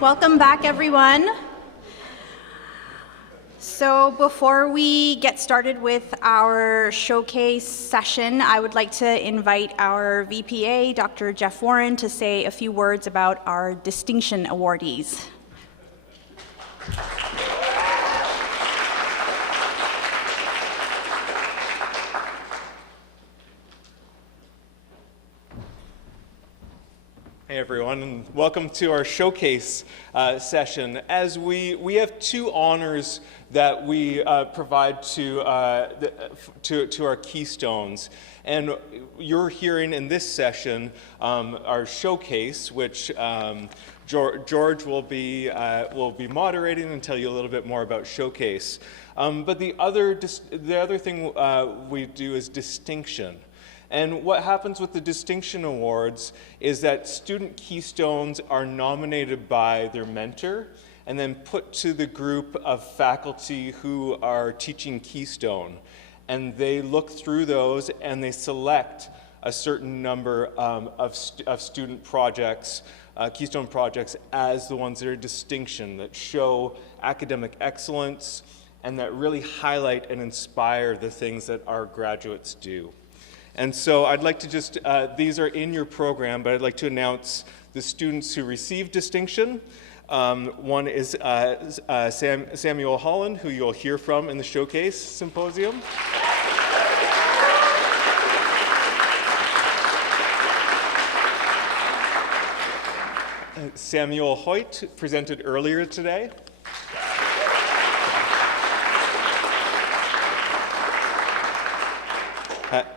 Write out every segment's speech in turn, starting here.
Welcome back, everyone. So before we get started with our showcase session, I would like to invite our VPA, Dr. Jeff Warren, to say a few words about our distinction awardees. Hey everyone, and welcome to our showcase session. As we have two honors that we provide to our Keystones, and you're hearing in this session our showcase, which George will be moderating and tell you a little bit more about showcase. But the other thing we do is distinction. And what happens with the Distinction Awards is that student Keystones are nominated by their mentor and then put to the group of faculty who are teaching Keystone. And they look through those and they select a certain number of student projects, Keystone projects, as the ones that are distinction, that show academic excellence and that really highlight and inspire the things that our graduates do. And so I'd like to just, these are in your program, but I'd like to announce the students who received distinction. One is Samuel Holland, who you'll hear from in the Showcase Symposium. Samuel Hoyt presented earlier today.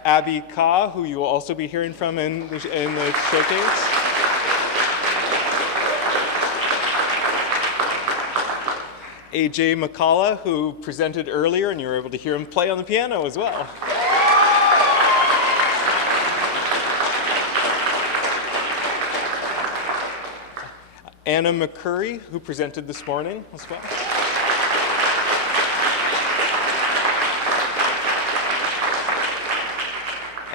Abby Ka, who you will also be hearing from in the showcase. AJ McCullough, who presented earlier, and you were able to hear him play on the piano as well. Anna McCurry, who presented this morning as well.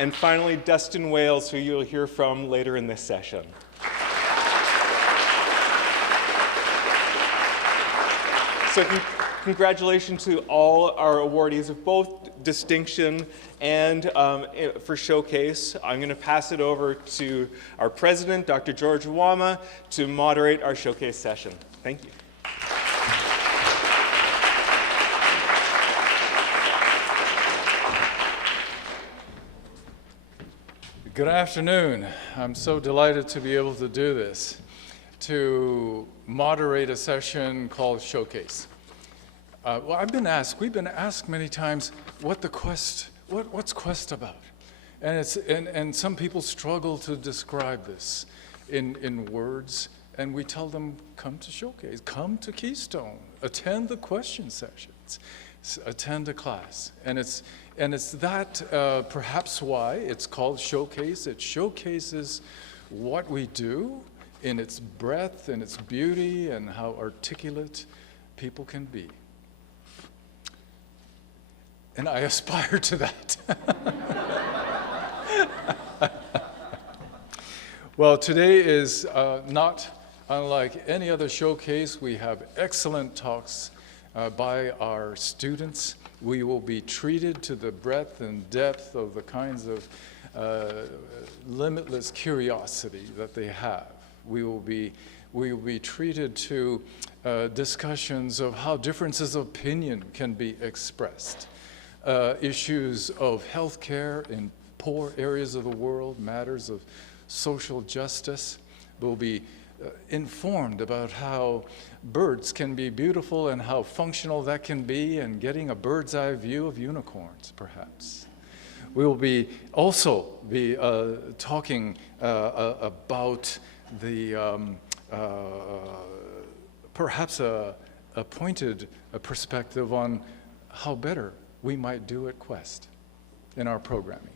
And finally, Dustin Wales, who you'll hear from later in this session. So congratulations to all our awardees of both distinction and for Showcase. I'm going to pass it over to our president, Dr. George Wama, to moderate our Showcase session. Thank you. Good afternoon. I'm so delighted to be able to do this, to moderate a session called Showcase. Well, we've been asked many times what's Quest about? And some people struggle to describe this in words, and we tell them, come to Showcase, come to Keystone, attend the question sessions, attend a class. And it's that perhaps why it's called Showcase. It showcases what we do in its breadth and its beauty and how articulate people can be. And I aspire to that. Well, today is not unlike any other showcase. We have excellent talks by our students. We will be treated to the breadth and depth of the kinds of limitless curiosity that they have. We will be treated to discussions of how differences of opinion can be expressed. Issues of healthcare in poor areas of the world, matters of social justice. We'll be informed about how birds can be beautiful and how functional that can be, and getting a bird's eye view of unicorns, perhaps. We will also be talking about the perhaps a pointed perspective on how better we might do at Quest in our programming.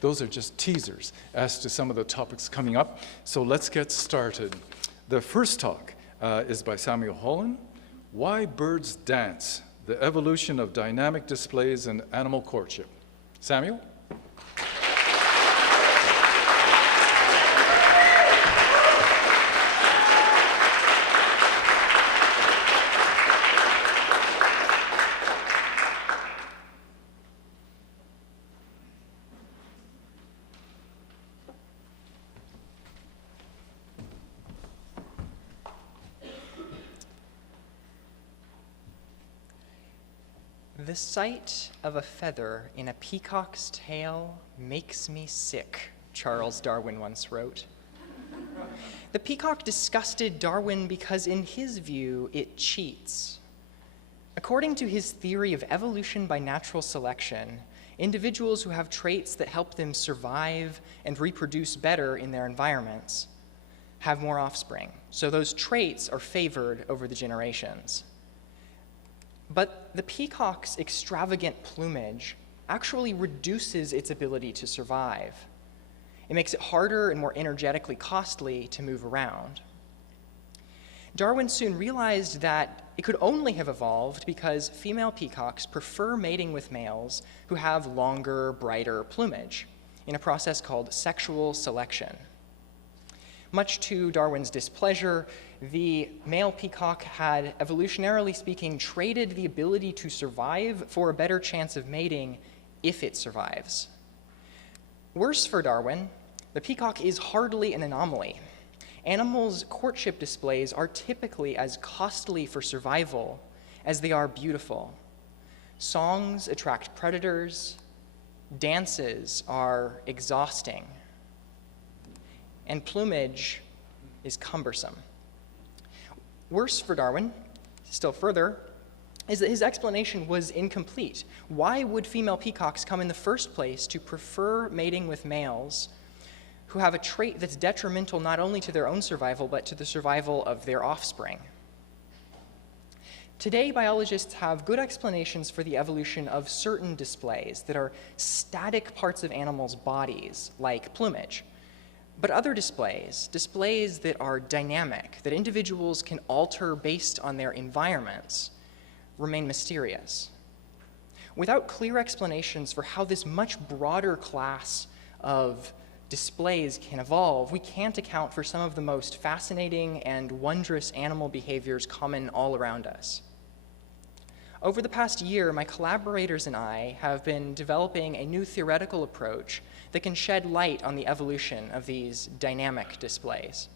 Those are just teasers as to some of the topics coming up. So let's get started. The first talk is by Samuel Holland. Why Birds Dance, the Evolution of Dynamic Displays in Animal Courtship. Samuel? The sight of a feather in a peacock's tail makes me sick, Charles Darwin once wrote. The peacock disgusted Darwin because, in his view, it cheats. According to his theory of evolution by natural selection, individuals who have traits that help them survive and reproduce better in their environments have more offspring. So those traits are favored over the generations. But the peacock's extravagant plumage actually reduces its ability to survive. It makes it harder and more energetically costly to move around. Darwin soon realized that it could only have evolved because female peacocks prefer mating with males who have longer, brighter plumage in a process called sexual selection. Much to Darwin's displeasure, the male peacock had, evolutionarily speaking, traded the ability to survive for a better chance of mating if it survives. Worse for Darwin, the peacock is hardly an anomaly. Animals' courtship displays are typically as costly for survival as they are beautiful. Songs attract predators, dances are exhausting, and plumage is cumbersome. Worse for Darwin, still further, is that his explanation was incomplete. Why would female peacocks come in the first place to prefer mating with males who have a trait that's detrimental not only to their own survival, but to the survival of their offspring? Today, biologists have good explanations for the evolution of certain displays that are static parts of animals' bodies, like plumage. But other displays that are dynamic, that individuals can alter based on their environments, remain mysterious. Without clear explanations for how this much broader class of displays can evolve, we can't account for some of the most fascinating and wondrous animal behaviors common all around us. Over the past year, my collaborators and I have been developing a new theoretical approach that can shed light on the evolution of these dynamic displays.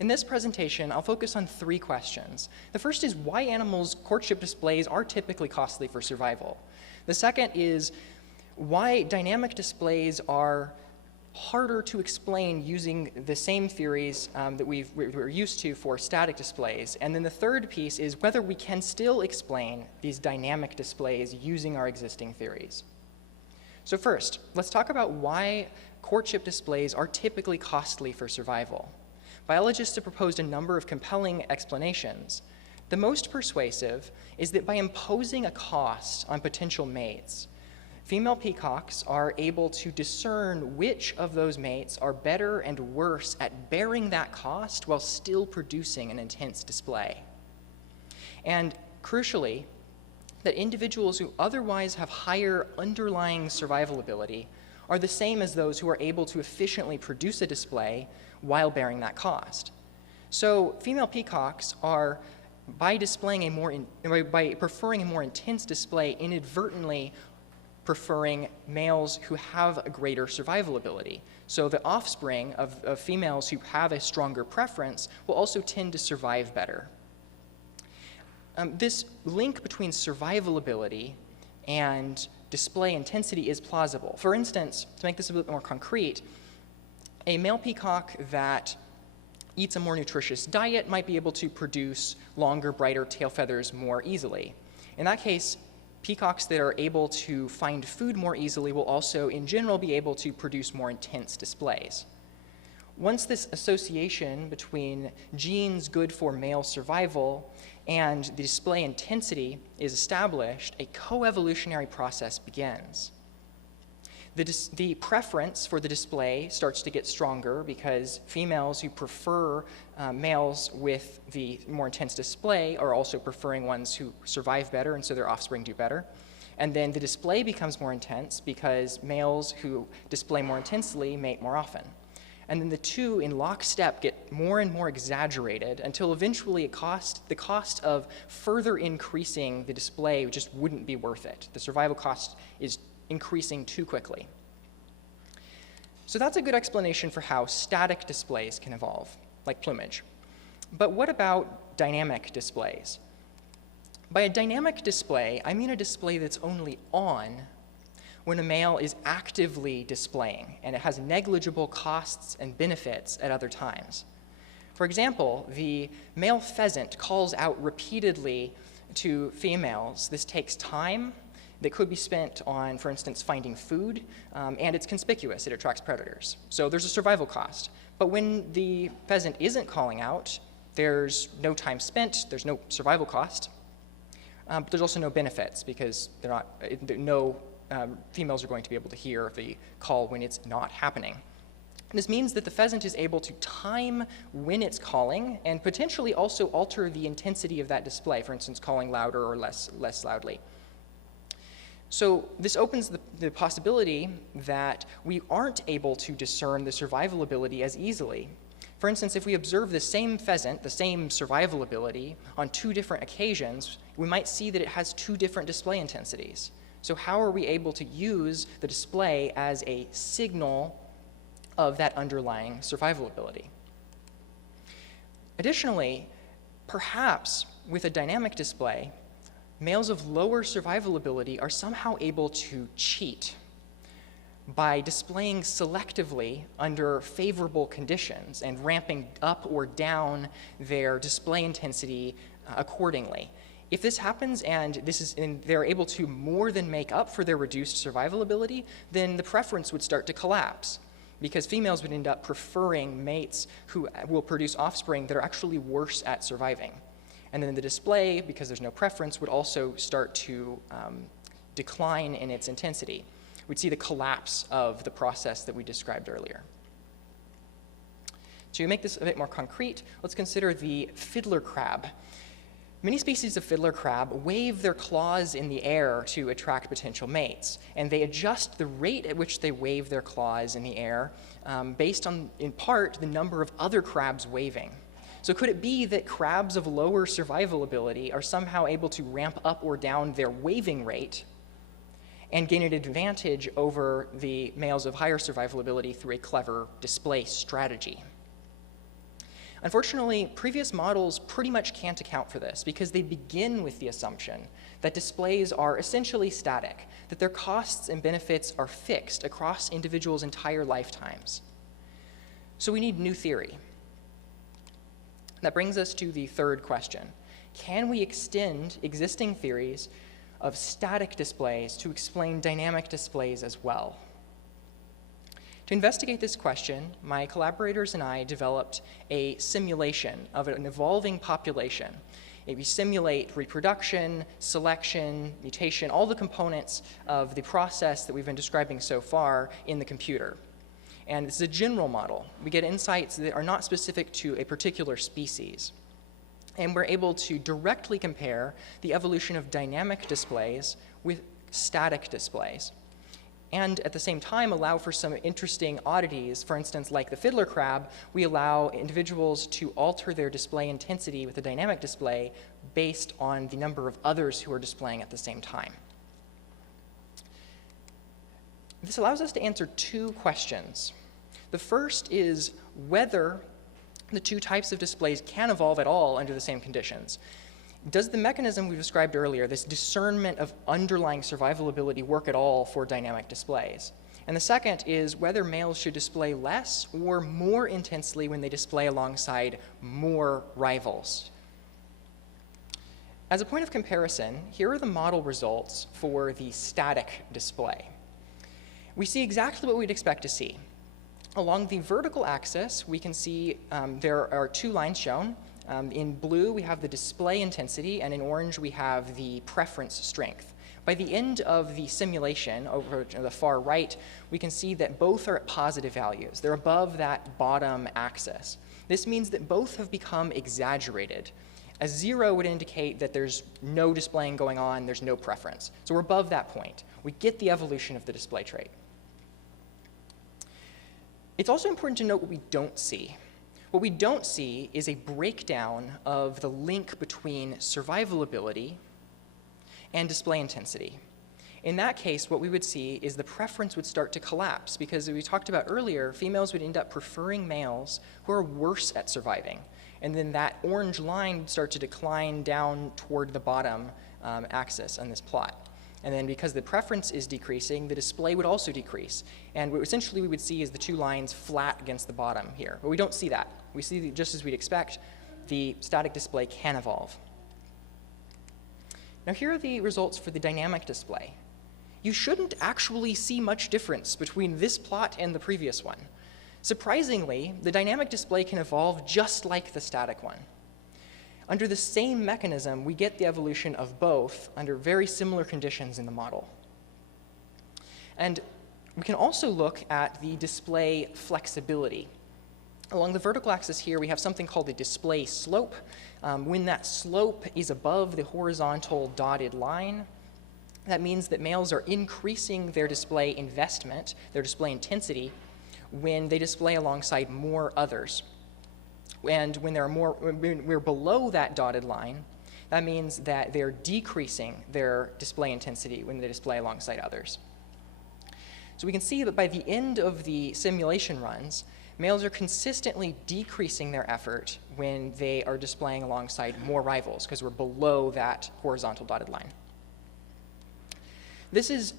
In this presentation, I'll focus on 3 questions. The first is why animals' courtship displays are typically costly for survival. The second is why dynamic displays are harder to explain using the same theories that we're used to for static displays. And then the third piece is whether we can still explain these dynamic displays using our existing theories. So first, let's talk about why courtship displays are typically costly for survival. Biologists have proposed a number of compelling explanations. The most persuasive is that by imposing a cost on potential mates, female peacocks are able to discern which of those mates are better and worse at bearing that cost while still producing an intense display. And crucially, that individuals who otherwise have higher underlying survival ability are the same as those who are able to efficiently produce a display while bearing that cost. So female peacocks are, by preferring a more intense display, inadvertently preferring males who have a greater survival ability. So the offspring of females who have a stronger preference will also tend to survive better. This link between survival ability and display intensity is plausible. For instance, to make this a bit more concrete, a male peacock that eats a more nutritious diet might be able to produce longer, brighter tail feathers more easily. In that case, peacocks that are able to find food more easily will also, in general, be able to produce more intense displays. Once this association between genes good for male survival and the display intensity is established, a coevolutionary process begins. The preference for the display starts to get stronger because females who prefer males with the more intense display are also preferring ones who survive better, and so their offspring do better. And then the display becomes more intense because males who display more intensely mate more often. And then the two in lockstep get more and more exaggerated until eventually the cost of further increasing the display just wouldn't be worth it. The survival cost is increasing too quickly. So that's a good explanation for how static displays can evolve, like plumage. But what about dynamic displays? By a dynamic display, I mean a display that's only on when a male is actively displaying, and it has negligible costs and benefits at other times. For example, the male pheasant calls out repeatedly to females. This takes time that could be spent on, for instance, finding food, and it's conspicuous. It attracts predators. So there's a survival cost. But when the pheasant isn't calling out, there's no time spent, there's no survival cost, but there's also no benefits because no females are going to be able to hear the call when it's not happening. This means that the pheasant is able to time when it's calling and potentially also alter the intensity of that display, for instance, calling louder or less loudly. So this opens the possibility that we aren't able to discern the survival ability as easily. For instance, if we observe the same pheasant, the same survival ability, on two different occasions, we might see that it has two different display intensities. So how are we able to use the display as a signal of that underlying survival ability? Additionally, perhaps with a dynamic display, males of lower survival ability are somehow able to cheat by displaying selectively under favorable conditions and ramping up or down their display intensity accordingly. If this happens and they're able to more than make up for their reduced survival ability, then the preference would start to collapse because females would end up preferring mates who will produce offspring that are actually worse at surviving. And then the display, because there's no preference, would also start to decline in its intensity. We'd see the collapse of the process that we described earlier. To make this a bit more concrete, let's consider the fiddler crab. Many species of fiddler crab wave their claws in the air to attract potential mates, and they adjust the rate at which they wave their claws in the air based on, in part, the number of other crabs waving. So could it be that crabs of lower survival ability are somehow able to ramp up or down their waving rate and gain an advantage over the males of higher survival ability through a clever display strategy? Unfortunately, previous models pretty much can't account for this because they begin with the assumption that displays are essentially static, that their costs and benefits are fixed across individuals' entire lifetimes. So we need new theory. That brings us to the third question. Can we extend existing theories of static displays to explain dynamic displays as well? To investigate this question, my collaborators and I developed a simulation of an evolving population. We simulate reproduction, selection, mutation, all the components of the process that we've been describing so far in the computer. And this is a general model. We get insights that are not specific to a particular species. And we're able to directly compare the evolution of dynamic displays with static displays. And at the same time allow for some interesting oddities. For instance, like the fiddler crab, we allow individuals to alter their display intensity with a dynamic display based on the number of others who are displaying at the same time. This allows us to answer two questions. The first is whether the two types of displays can evolve at all under the same conditions. Does the mechanism we described earlier, this discernment of underlying survival ability, work at all for dynamic displays? And the second is whether males should display less or more intensely when they display alongside more rivals. As a point of comparison, here are the model results for the static display. We see exactly what we'd expect to see. Along the vertical axis, we can see there are two lines shown. In blue, we have the display intensity, and in orange, we have the preference strength. By the end of the simulation, over to the far right, we can see that both are at positive values. They're above that bottom axis. This means that both have become exaggerated. A 0 would indicate that there's no displaying going on, there's no preference. So we're above that point. We get the evolution of the display trait. It's also important to note what we don't see. What we don't see is a breakdown of the link between survival ability and display intensity. In that case, what we would see is the preference would start to collapse because, as we talked about earlier, females would end up preferring males who are worse at surviving. And then that orange line would start to decline down toward the bottom axis on this plot. And then because the preference is decreasing, the display would also decrease. And what essentially we would see is the two lines flat against the bottom here. But we don't see that. We see that just as we'd expect, the static display can evolve. Now here are the results for the dynamic display. You shouldn't actually see much difference between this plot and the previous one. Surprisingly, the dynamic display can evolve just like the static one. Under the same mechanism, we get the evolution of both under very similar conditions in the model. And we can also look at the display flexibility. Along the vertical axis here, we have something called the display slope. When that slope is above the horizontal dotted line, that means that males are increasing their display investment, their display intensity, when they display alongside more others. And when we're below that dotted line, that means that they're decreasing their display intensity when they display alongside others. So we can see that by the end of the simulation runs, males are consistently decreasing their effort when they are displaying alongside more rivals, because we're below that horizontal dotted line. This is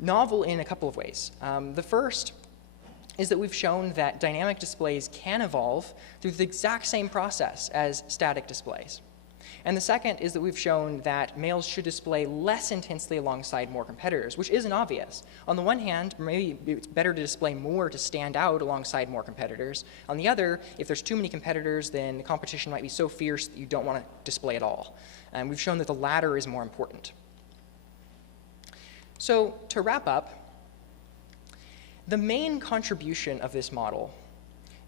novel in a couple of ways. The first is that we've shown that dynamic displays can evolve through the exact same process as static displays. And the second is that we've shown that males should display less intensely alongside more competitors, which isn't obvious. On the one hand, maybe it's better to display more to stand out alongside more competitors. On the other, if there's too many competitors, then the competition might be so fierce that you don't want to display at all. And we've shown that the latter is more important. So to wrap up, the main contribution of this model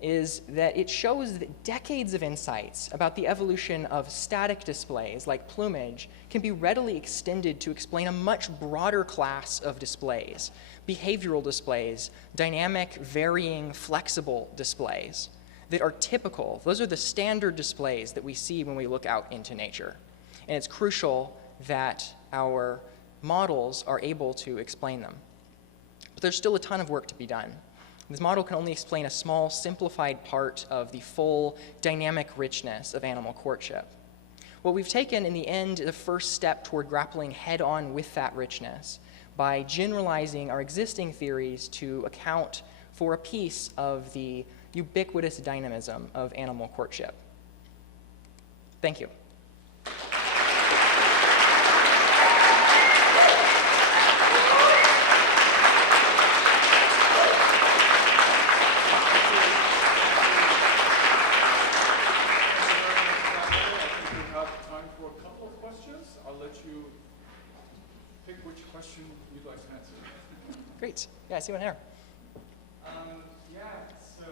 is that it shows that decades of insights about the evolution of static displays like plumage can be readily extended to explain a much broader class of displays: behavioral displays, dynamic, varying, flexible displays that are typical. Those are the standard displays that we see when we look out into nature. And it's crucial that our models are able to explain them. But there's still a ton of work to be done. This model can only explain a small, simplified part of the full dynamic richness of animal courtship. What we've taken in the end is the first step toward grappling head-on with that richness by generalizing our existing theories to account for a piece of the ubiquitous dynamism of animal courtship. Thank you. Great. Yeah, I see one here. Yeah, so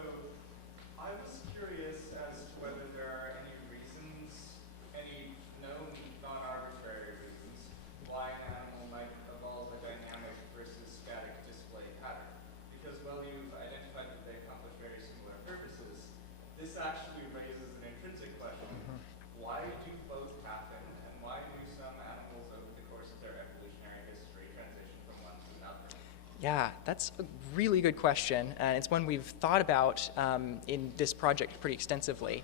I was curious as to whether there are any reasons, any known non-arbitrary reasons, why an animal might evolve a dynamic versus static display pattern. Because while you've identified that they accomplish very similar purposes, this actually raises an intrinsic question. Why do both happen, and why do some animals over the course of their evolutionary history transition from one to another? Yeah, that's a really good question, and it's one we've thought about in this project pretty extensively.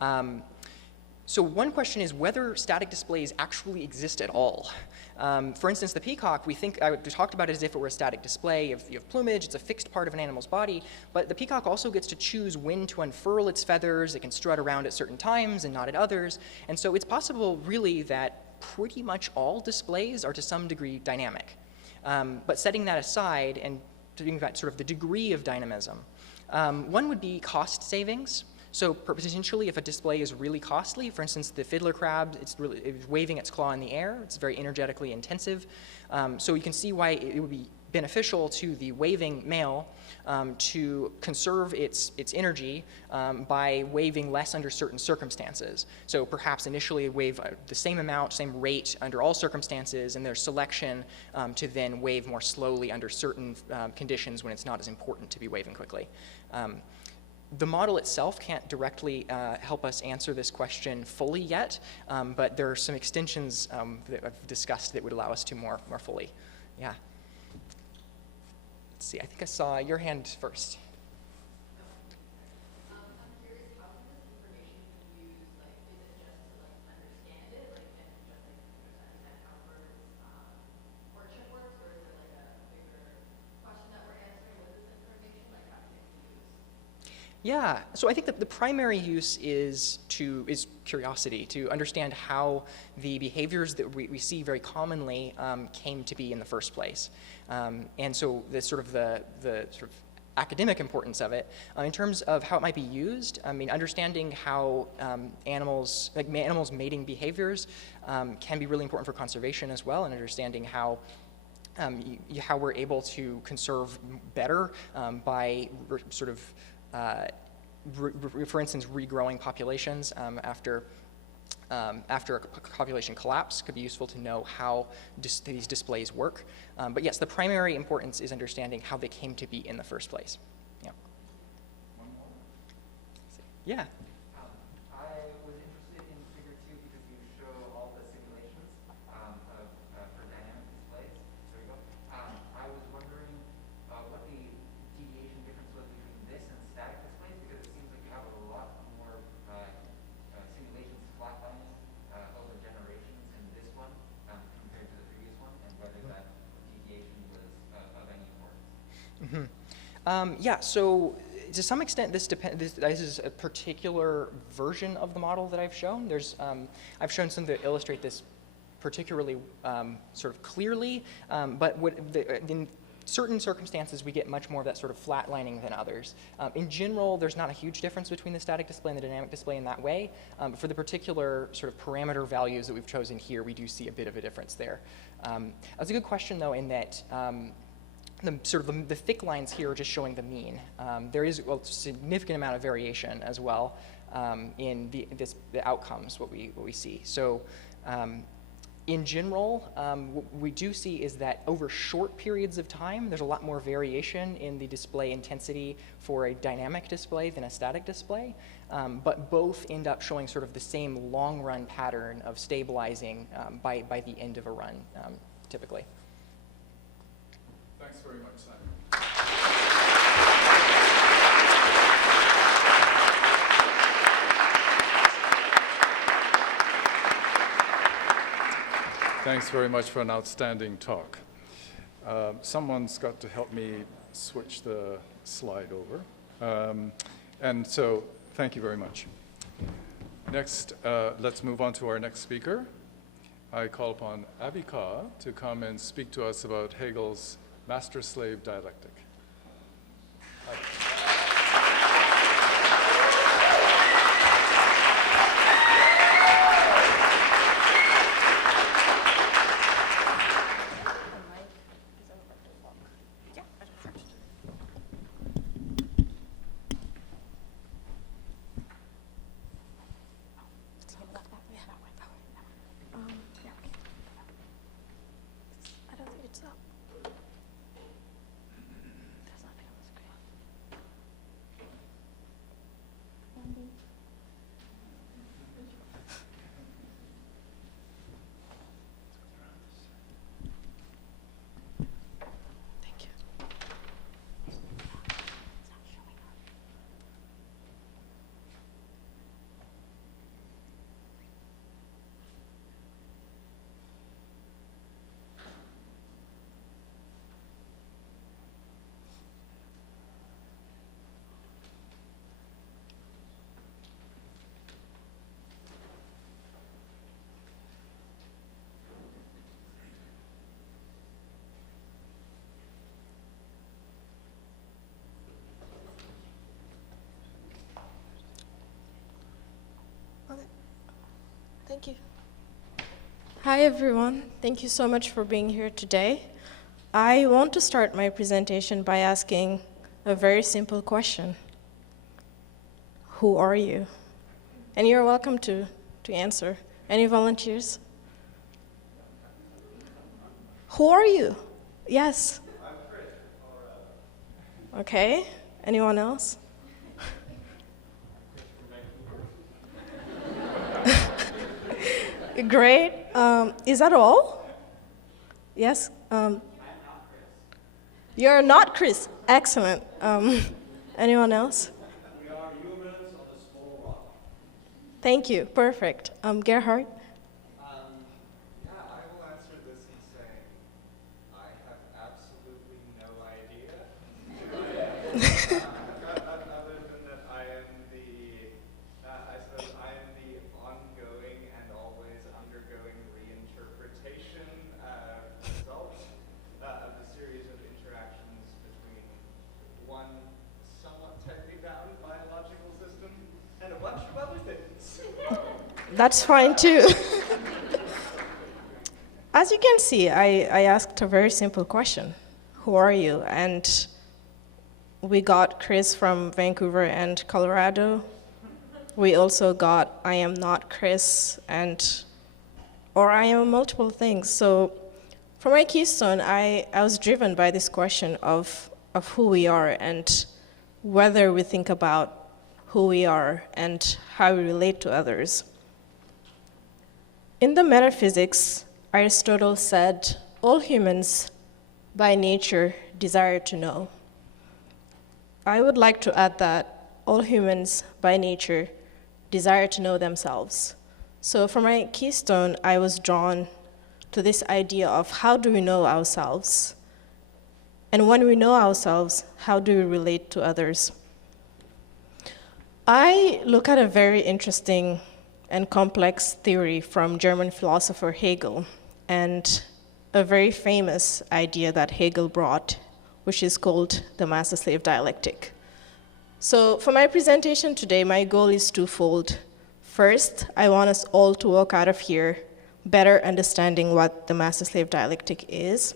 So one question is whether static displays actually exist at all. For instance, the peacock, we talked about it as if it were a static display. You have plumage, it's a fixed part of an animal's body, but the peacock also gets to choose when to unfurl its feathers. It can strut around at certain times and not at others. And so it's possible, really, that pretty much all displays are to some degree dynamic. But setting that aside and doing that sort of the degree of dynamism, one would be cost savings. So potentially if a display is really costly, for instance, the fiddler crab, it's waving its claw in the air, it's very energetically intensive. So you can see why it would be beneficial to the waving male to conserve its energy by waving less under certain circumstances. So perhaps initially wave the same amount, same rate under all circumstances, and there's selection to then wave more slowly under certain conditions when it's not as important to be waving quickly. The model itself can't directly help us answer this question fully yet, but there are some extensions that I've discussed that would allow us to more fully. Yeah. Let's see, I think I saw your hand first. I'm curious, how can this information be used? Like, is it just to understand it? Like, can it just understand how birds' fortune works, or is it like a bigger question that we're answering with this information? Like, how can it be used? Yeah, so I think that the primary use is curiosity, to understand how the behaviors that we see very commonly came to be in the first place. And so the sort of academic importance of it, in terms of how it might be used, I mean, understanding how animals mating behaviors can be really important for conservation as well, and understanding how we're able to conserve better by for instance, regrowing populations after a population collapse could be useful to know how these displays work. But yes, the primary importance is understanding how they came to be in the first place. Yeah. One more. Yeah. I was interested in figure 2 because you show all the simulations for dynamic displays. There we go. I was wondering what the deviation difference was between this and static displays, because it seems like you have a lot more simulations flatlining over generations in this one compared to the previous one, and whether that deviation was of any importance. Yeah, so to some extent, this is a particular version of the model that I've shown. I've shown some that illustrate this particularly sort of clearly, but in certain circumstances, we get much more of that sort of flatlining than others. In general, there's not a huge difference between the static display and the dynamic display in that way. But for the particular sort of parameter values that we've chosen here, we do see a bit of a difference there. That's a good question, though, in that the thick lines here are just showing the mean. There is a significant amount of variation as well in the outcomes, what we see. So in general, what we do see is that over short periods of time, there's a lot more variation in the display intensity for a dynamic display than a static display, but both end up showing sort of the same long-run pattern of stabilizing by the end of a run, typically. Thanks very much, Simon. Thanks very much for an outstanding talk. Someone's got to help me switch the slide over. And so, thank you very much. Next, let's move on to our next speaker. I call upon Avika to come and speak to us about Hegel's master-slave dialectic. Thank you. Hi, everyone. Thank you so much for being here today. I want to start my presentation by asking a very simple question. Who are you? And you're welcome to answer. Any volunteers? Who are you? Yes. I'm Chris, Colorado. Okay. Anyone else? Great. Is that all? Yes? I'm not Chris. You're not Chris. Excellent. Anyone else? We are humans on a small rock. Thank you. Perfect. Gerhard? Yeah, I will answer this in saying I have absolutely no idea. Other than that, I suppose I am the ongoing and always undergoing reinterpretation result of the series of interactions between one somewhat tightly bound biological system and a bunch of other things. That's fine too. As you can see, I asked a very simple question. Who are you? And we got Chris from Vancouver and Colorado. We also got I am not Chris or I am multiple things. So for my Keystone, I was driven by this question of who we are and whether we think about who we are and how we relate to others. In the metaphysics, Aristotle said, all humans by nature desire to know. I would like to add that all humans by nature desire to know themselves. So for my Keystone, I was drawn to this idea of how do we know ourselves? And when we know ourselves, how do we relate to others? I look at a very interesting and complex theory from German philosopher Hegel, and a very famous idea that Hegel brought, which is called the master-slave dialectic. So for my presentation today, my goal is twofold. First, I want us all to walk out of here better understanding what the master-slave dialectic is.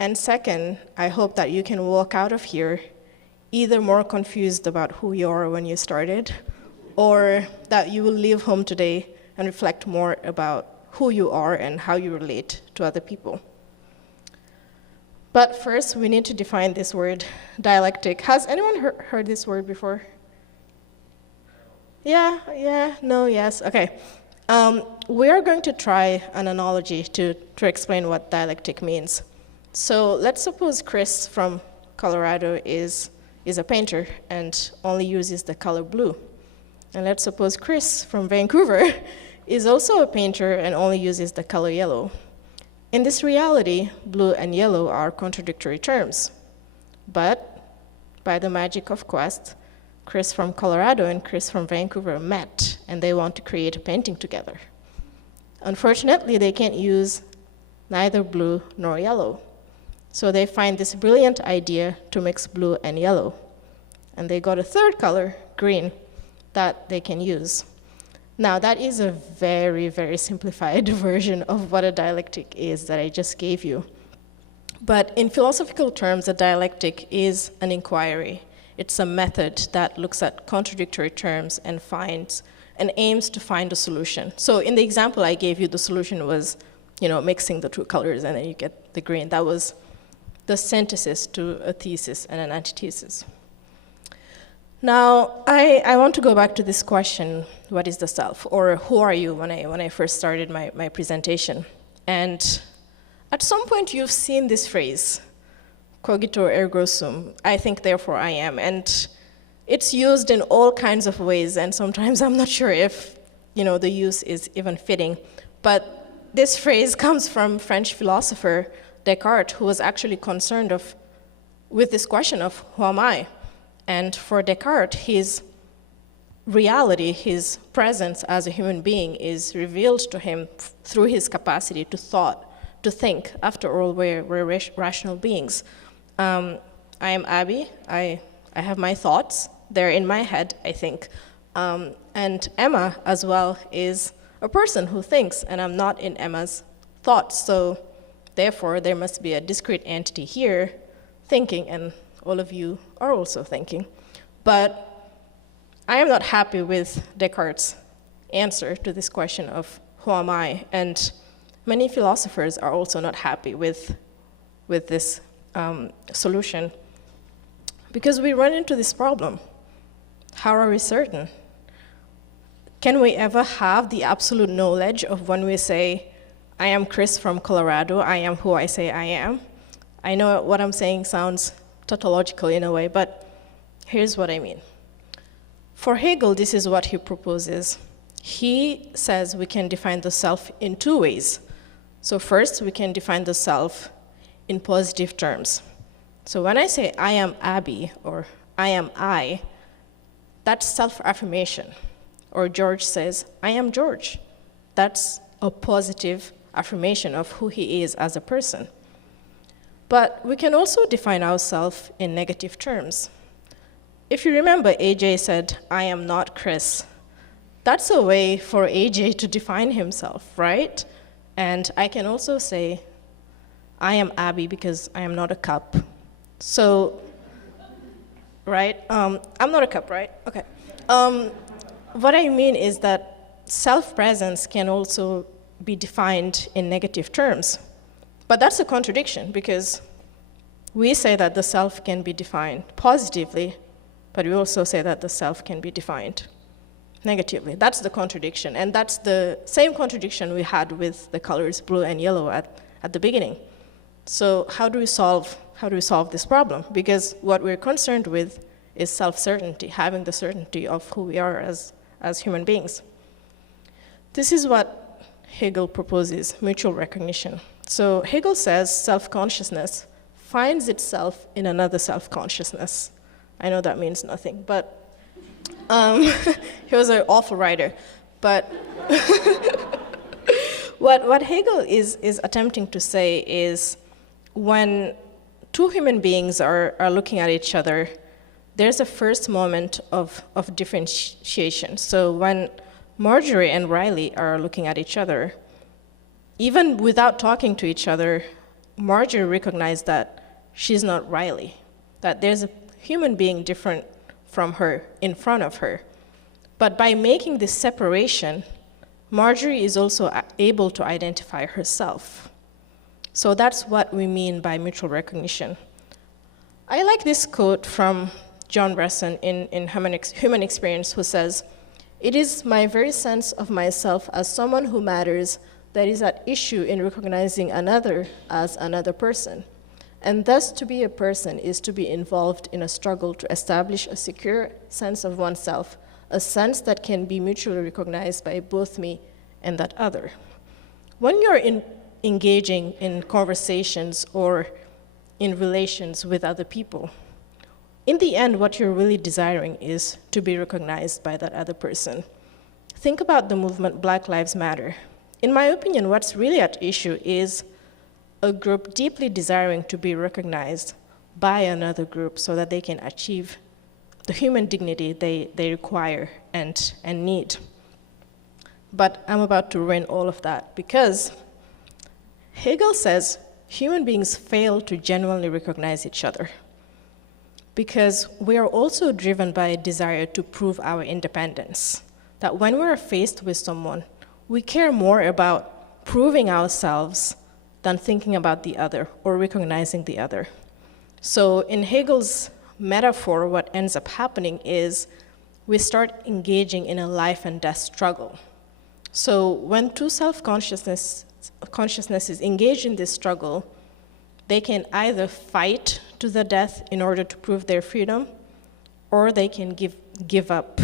And second, I hope that you can walk out of here either more confused about who you are when you started, or that you will leave home today and reflect more about who you are and how you relate to other people. But first, we need to define this word, dialectic. Has anyone heard this word before? Yeah, no, yes, okay. We are going to try an analogy to explain what dialectic means. So let's suppose Chris from Colorado is a painter and only uses the color blue. And let's suppose Chris from Vancouver is also a painter and only uses the color yellow. In this reality, blue and yellow are contradictory terms. But by the magic of Quest, Chris from Colorado and Chris from Vancouver met, and they want to create a painting together. Unfortunately, they can't use neither blue nor yellow. So they find this brilliant idea to mix blue and yellow. And they got a third color, green, that they can use. Now, that is a very, very simplified version of what a dialectic is that I just gave you. But in philosophical terms, a dialectic is an inquiry. It's a method that looks at contradictory terms and aims to find a solution. So in the example I gave you, the solution was, mixing the two colors and then you get the green. That was the synthesis to a thesis and an antithesis. Now, I want to go back to this question, what is the self, or who are you, when I first started my presentation. And at some point you've seen this phrase, cogito ergo sum, I think therefore I am. And it's used in all kinds of ways, and sometimes I'm not sure if the use is even fitting. But this phrase comes from French philosopher Descartes, who was actually concerned with this question of who am I? And for Descartes, his reality, his presence as a human being is revealed to him through his capacity to think. After all, we're rational beings. I am Abby. I have my thoughts. They're in my head, I think. And Emma, as well, is a person who thinks, and I'm not in Emma's thoughts, so therefore there must be a discrete entity here thinking, and all of you are also thinking. But I am not happy with Descartes' answer to this question of who am I, and many philosophers are also not happy with this solution, because we run into this problem. How are we certain? Can we ever have the absolute knowledge of when we say, I am Chris from Colorado, I am who I say I am? I know what I'm saying sounds tautological in a way, but here's what I mean. For Hegel, this is what he proposes. He says we can define the self in two ways. So first, we can define the self in positive terms. So when I say I am Abby, or I am I, that's self-affirmation. Or George says, I am George. That's a positive affirmation of who he is as a person. But we can also define ourselves in negative terms. If you remember, AJ said, I am not Chris. That's a way for AJ to define himself, right? And I can also say, I am Abby because I am not a cup. So, right? I'm not a cup, right? Okay. What I mean is that self-presence can also be defined in negative terms. But that's a contradiction, because we say that the self can be defined positively, but we also say that the self can be defined negatively. That's the contradiction, and that's the same contradiction we had with the colors blue and yellow at the beginning. So how do we solve this problem? Because what we're concerned with is self-certainty, having the certainty of who we are as human beings. This is what Hegel proposes, mutual recognition. So Hegel says self-consciousness finds itself in another self-consciousness. I know that means nothing, but he was an awful writer. But what Hegel is attempting to say is, when two human beings are looking at each other, there's a first moment of differentiation. So when Marjorie and Riley are looking at each other, even without talking to each other, Marjorie recognized that she's not Riley, that there's a human being different from her in front of her. But by making this separation, Marjorie is also able to identify herself. So that's what we mean by mutual recognition. I like this quote from John Bresson in Human Experience, who says, "It is my very sense of myself as someone who matters that is at issue in recognizing another as another person. And thus to be a person is to be involved in a struggle to establish a secure sense of oneself, a sense that can be mutually recognized by both me and that other." When you're engaging in conversations or in relations with other people, in the end, what you're really desiring is to be recognized by that other person. Think about the movement Black Lives Matter. In my opinion, what's really at issue is a group deeply desiring to be recognized by another group so that they can achieve the human dignity they require and need. But I'm about to ruin all of that, because Hegel says human beings fail to genuinely recognize each other, because we are also driven by a desire to prove our independence. That when we're faced with someone, we care more about proving ourselves than thinking about the other or recognizing the other. So in Hegel's metaphor, what ends up happening is we start engaging in a life and death struggle. So when two consciousnesses engage in this struggle, they can either fight to the death in order to prove their freedom, or they can give up,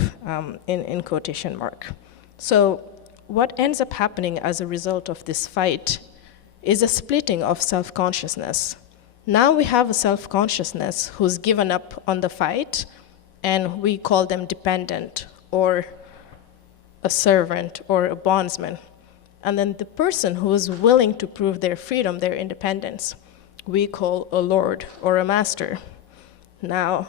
in quotation mark. So what ends up happening as a result of this fight is a splitting of self-consciousness. Now we have a self-consciousness who's given up on the fight, and we call them dependent, or a servant, or a bondsman. And then the person who is willing to prove their freedom, their independence, we call a lord or a master. Now,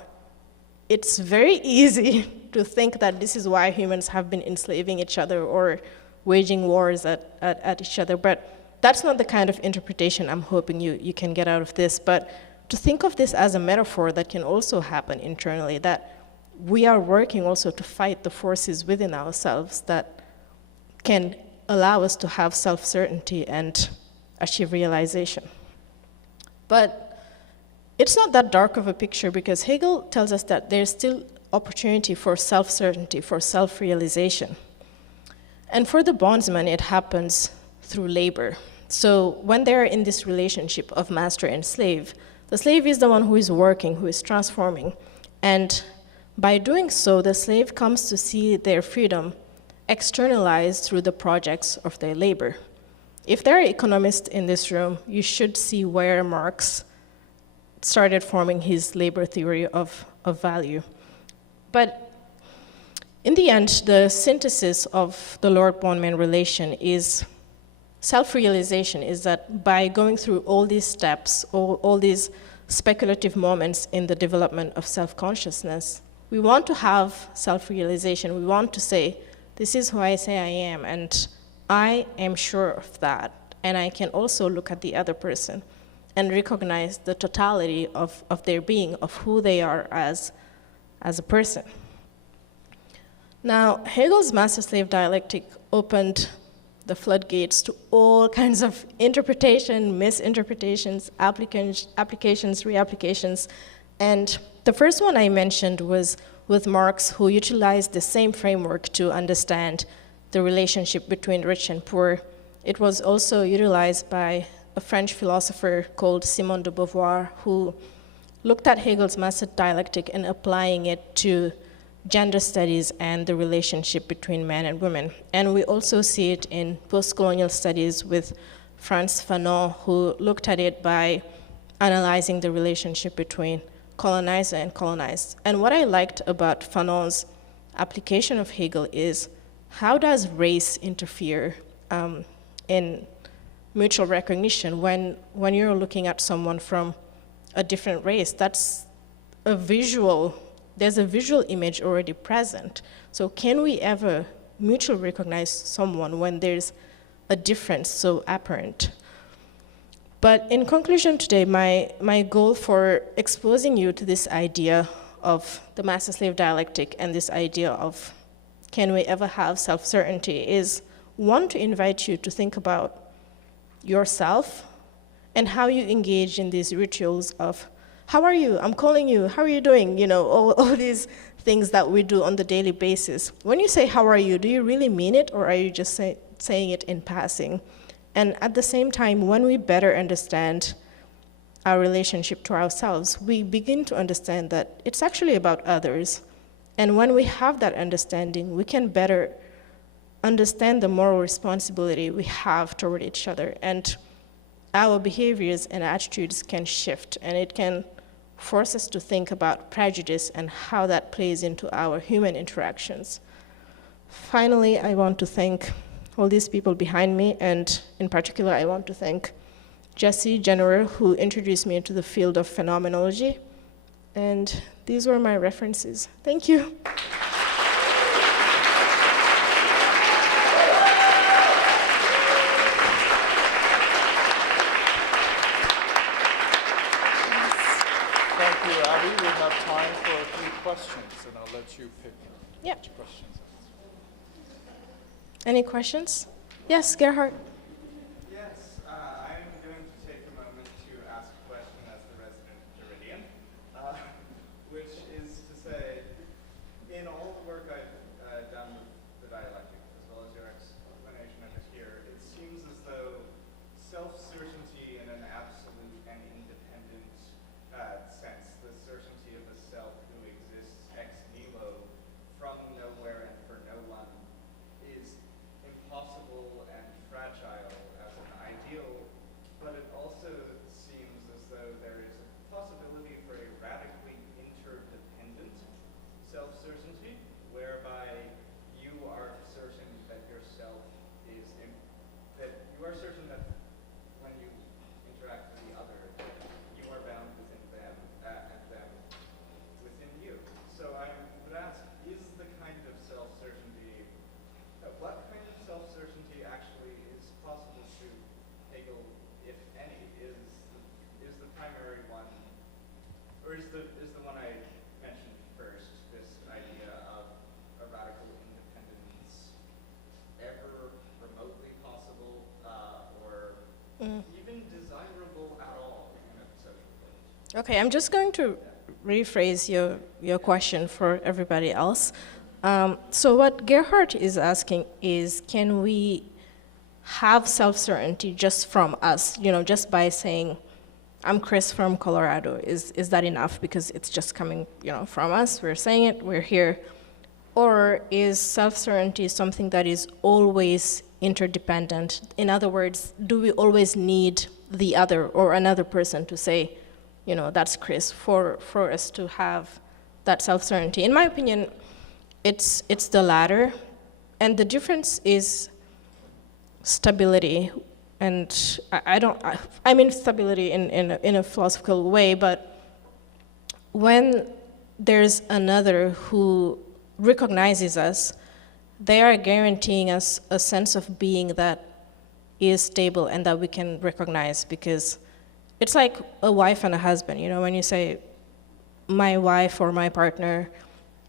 it's very easy to think that this is why humans have been enslaving each other or waging wars at each other. But that's not the kind of interpretation I'm hoping you can get out of this. But to think of this as a metaphor that can also happen internally, that we are working also to fight the forces within ourselves that can allow us to have self-certainty and achieve realization. But it's not that dark of a picture, because Hegel tells us that there's still opportunity for self-certainty, for self-realization. And for the bondsman, it happens through labor. So when they're in this relationship of master and slave, the slave is the one who is working, who is transforming. And by doing so, the slave comes to see their freedom externalized through the projects of their labor. If there are economists in this room, you should see where Marx started forming his labor theory of value. But in the end, the synthesis of the Lord-bondman relation is self-realization, is that by going through all these steps, all these speculative moments in the development of self-consciousness, we want to have self-realization. We want to say, this is who I say I am, and I am sure of that. And I can also look at the other person and recognize the totality of their being, of who they are as a person. Now, Hegel's master-slave dialectic opened the floodgates to all kinds of interpretation, misinterpretations, applications, reapplications. And the first one I mentioned was with Marx, who utilized the same framework to understand the relationship between rich and poor. It was also utilized by a French philosopher called Simone de Beauvoir, who looked at Hegel's master dialectic and applying it to gender studies and the relationship between men and women. And we also see it in post-colonial studies with Frantz Fanon, who looked at it by analyzing the relationship between colonizer and colonized. And what I liked about Fanon's application of Hegel is, how does race interfere in mutual recognition when you're looking at someone from a different race? That's a visual, there's a visual image already present. So can we ever mutually recognize someone when there's a difference so apparent? But in conclusion today, my goal for exposing you to this idea of the master-slave dialectic and this idea of can we ever have self-certainty is, one, to invite you to think about yourself and how you engage in these rituals of, how are you? I'm calling you. How are you doing? You know, all these things that we do on the daily basis. When you say, how are you, do you really mean it, or are you just saying it in passing? And at the same time, when we better understand our relationship to ourselves, we begin to understand that it's actually about others. And when we have that understanding, we can better understand the moral responsibility we have toward each other. And our behaviors and attitudes can shift, and it can force us to think about prejudice and how that plays into our human interactions. Finally, I want to thank all these people behind me, and in particular, I want to thank Jesse Jennerer, who introduced me into the field of phenomenology. And these were my references. Thank you. Thank you, Abby. We have time for a few questions, and I'll let you pick Yep. which questions. Any questions? Yes, Gerhard. Yes, I'm going to take a moment to ask a question as the resident Floridian, which is to say, in all the work I've done with the dialectic, as well as your explanation of it here, it seems as though self-certainty in an absolute and independent sense, the certainty of a self who exists ex nihilo from nowhere and for no one, is impossible and fragile as an ideal, but it also seems as though there is a possibility for a radically interdependent self-certainty, whereby you are certain that yourself is, that you are certain that when you interact with the other, you are bound within them and them within you. So I would ask, is the kind of self-certainty, what kind of self-certainty Okay, I'm just going to rephrase your question for everybody else. So what Gerhard is asking is, can we have self-certainty just from us, just by saying, I'm Chris from Colorado. Is that enough? Because it's just coming, from us. We're saying it, we're here. Or is self-certainty something that is always interdependent? In other words, do we always need the other or another person to say, that's Chris, for us to have that self-certainty? In my opinion, it's the latter. And the difference is stability. And I mean stability in a philosophical way, but when there's another who recognizes us, they are guaranteeing us a sense of being that is stable and that we can recognize, because it's like a wife and a husband. When you say my wife or my partner,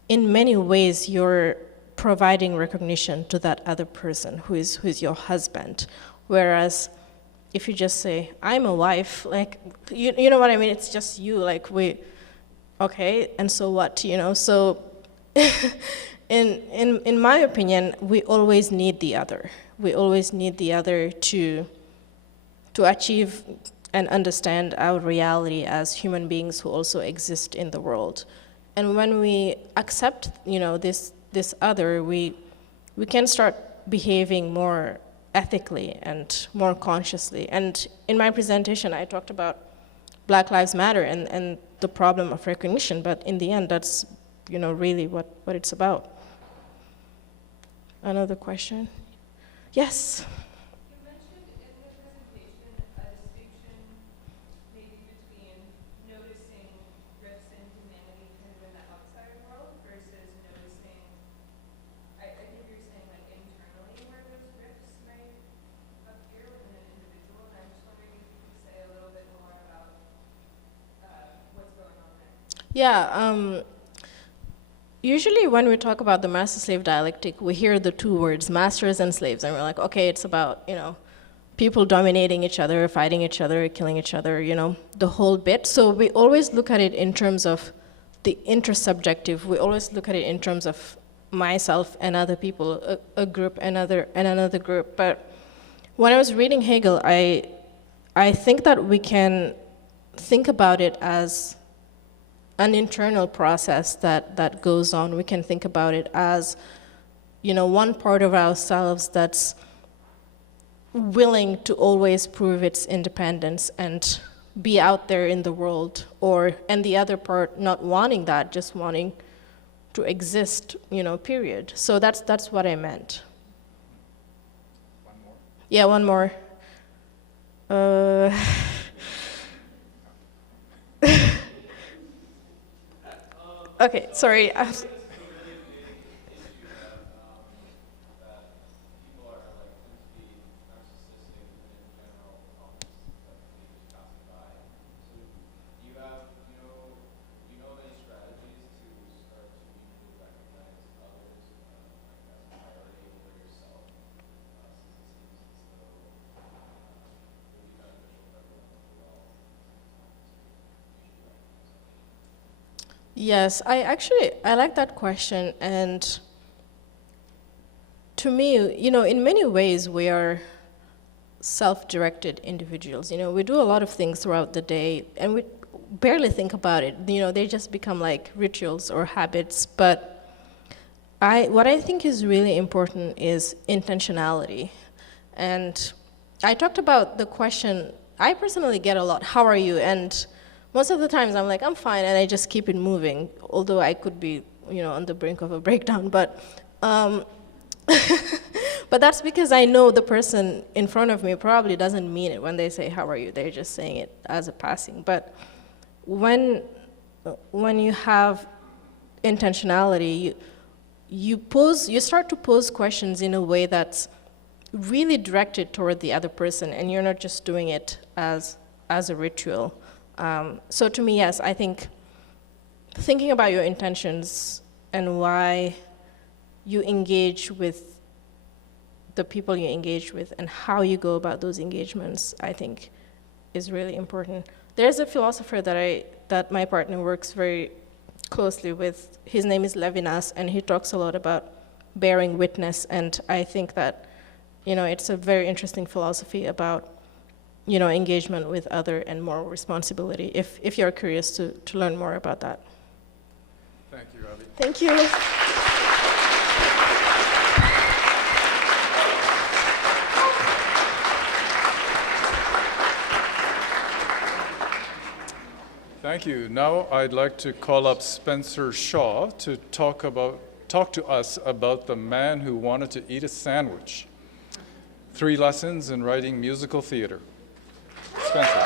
in many ways you're providing recognition to that other person who is your husband. Whereas if you just say, I'm a wife, like, you know what I mean? It's just you, like, okay, and so what, So in my opinion, we always need the other. We always need the other to achieve and understand our reality as human beings who also exist in the world. And when we accept, this other, we can start behaving more ethically and more consciously. And in my presentation, I talked about Black Lives Matter and the problem of recognition, but in the end, that's really what it's about. Another question? Yes? You mentioned in the presentation a distinction maybe between noticing rifts in humanity kind of in the outside world versus noticing, I think you're saying like internally where those rifts might appear within an individual, and I'm just wondering if you could say a little bit more about what's going on there. Yeah, usually when we talk about the master-slave dialectic, we hear the two words, masters and slaves, and we're like, okay, it's about, people dominating each other, fighting each other, killing each other, the whole bit. So we always look at it in terms of the intersubjective. We always look at it in terms of myself and other people, a group and another group. But when I was reading Hegel, I think that we can think about it as an internal process that goes on. We can think about it as, one part of ourselves that's willing to always prove its independence and be out there in the world, and the other part not wanting that, just wanting to exist, period. So that's what I meant. One more. Yeah, one more. Okay, sorry. Yes, I like that question, and to me, in many ways we are self-directed individuals. We do a lot of things throughout the day, and we barely think about it. They just become like rituals or habits. But what I think is really important is intentionality. And I talked about the question I personally get a lot, how are you? And most of the times I'm like, I'm fine, and I just keep it moving, although I could be, on the brink of a breakdown. But but that's because I know the person in front of me probably doesn't mean it when they say, how are you? They're just saying it as a passing. But when you have intentionality, you start to pose questions in a way that's really directed toward the other person, and you're not just doing it as a ritual. So to me, yes, I think thinking about your intentions and why you engage with the people you engage with and how you go about those engagements, I think is really important. There's a philosopher that that my partner works very closely with. His name is Levinas, and he talks a lot about bearing witness, and I think that, it's a very interesting philosophy about, engagement with other and moral responsibility, if you're curious to learn more about that. Thank you, Ravi. Thank you. Thank you. Now I'd like to call up Spencer Shaw to talk to us about The Man Who Wanted to Eat a Sandwich. 3 lessons in writing musical theater. Spencer.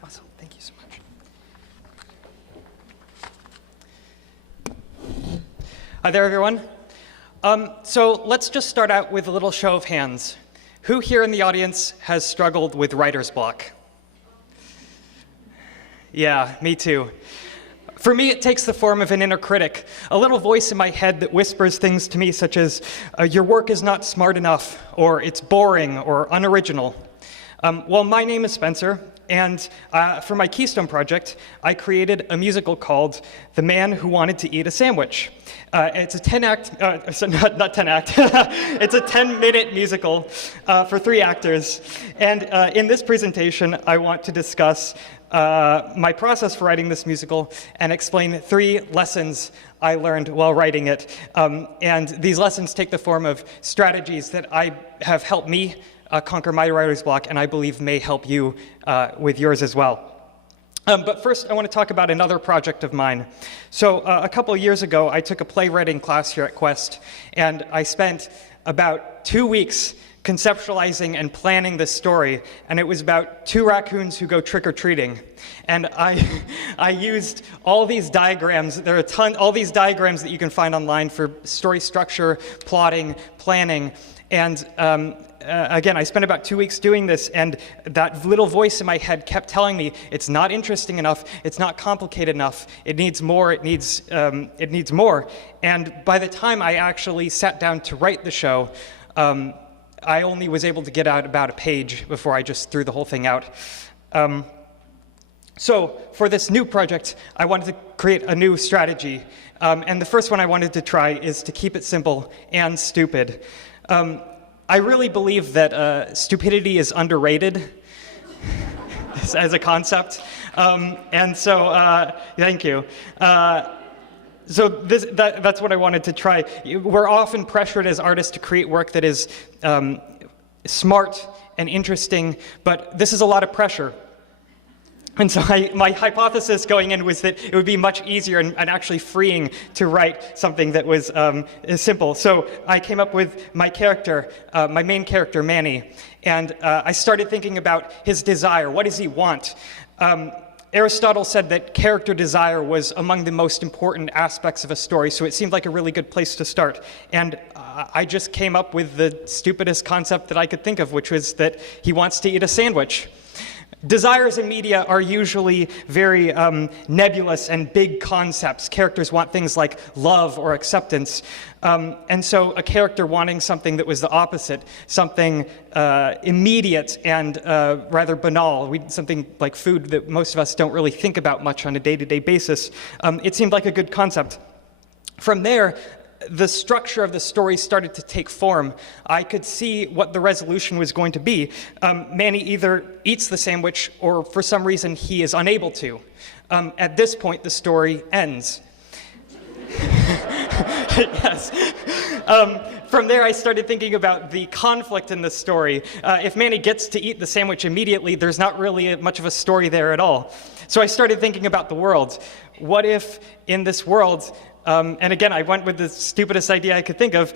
Awesome. Thank you so much. Hi there, everyone. So let's just start out with a little show of hands. Who here in the audience has struggled with writer's block? Yeah, me too. For me, it takes the form of an inner critic, a little voice in my head that whispers things to me such as, your work is not smart enough, or it's boring, or unoriginal. Well, my name is Spencer, and for my Keystone project, I created a musical called The Man Who Wanted to Eat a Sandwich. It's a 10-act, not 10-act, it's a 10-minute musical for 3 actors. And in this presentation, I want to discuss my process for writing this musical and explain 3 lessons I learned while writing it. And these lessons take the form of strategies that have helped me conquer my writer's block, and I believe may help you with yours as well. But first, I want to talk about another project of mine. So a couple of years ago, I took a playwriting class here at Quest, and I spent about 2 weeks conceptualizing and planning this story, and it was about 2 raccoons who go trick-or-treating. And I used all these diagrams. There are all these diagrams that you can find online for story structure, plotting, planning, and again, I spent about 2 weeks doing this, and that little voice in my head kept telling me, it's not interesting enough, it's not complicated enough, it needs more, it needs more. And by the time I actually sat down to write the show, I only was able to get out about a page before I just threw the whole thing out. So for this new project, I wanted to create a new strategy. And the first one I wanted to try is to keep it simple and stupid. I really believe that stupidity is underrated as a concept. And so, thank you. So that's what I wanted to try. We're often pressured as artists to create work that is smart and interesting, but this is a lot of pressure. And so my hypothesis going in was that it would be much easier and actually freeing to write something that was simple. So I came up with my character, my main character, Manny, and I started thinking about his desire. What does he want? Aristotle said that character desire was among the most important aspects of a story, so it seemed like a really good place to start. And I just came up with the stupidest concept that I could think of, which was that he wants to eat a sandwich. Desires in media are usually very nebulous and big concepts. Characters want things like love or acceptance. And so a character wanting something that was the opposite, something immediate and rather banal, something like food that most of us don't really think about much on a day-to-day basis, it seemed like a good concept. From there, the structure of the story started to take form. I could see what the resolution was going to be. Manny either eats the sandwich or for some reason he is unable to. At this point, the story ends. Yes. From there, I started thinking about the conflict in the story. If Manny gets to eat the sandwich immediately, there's not really much of a story there at all. So I started thinking about the world. What if in this world, and again, I went with the stupidest idea I could think of,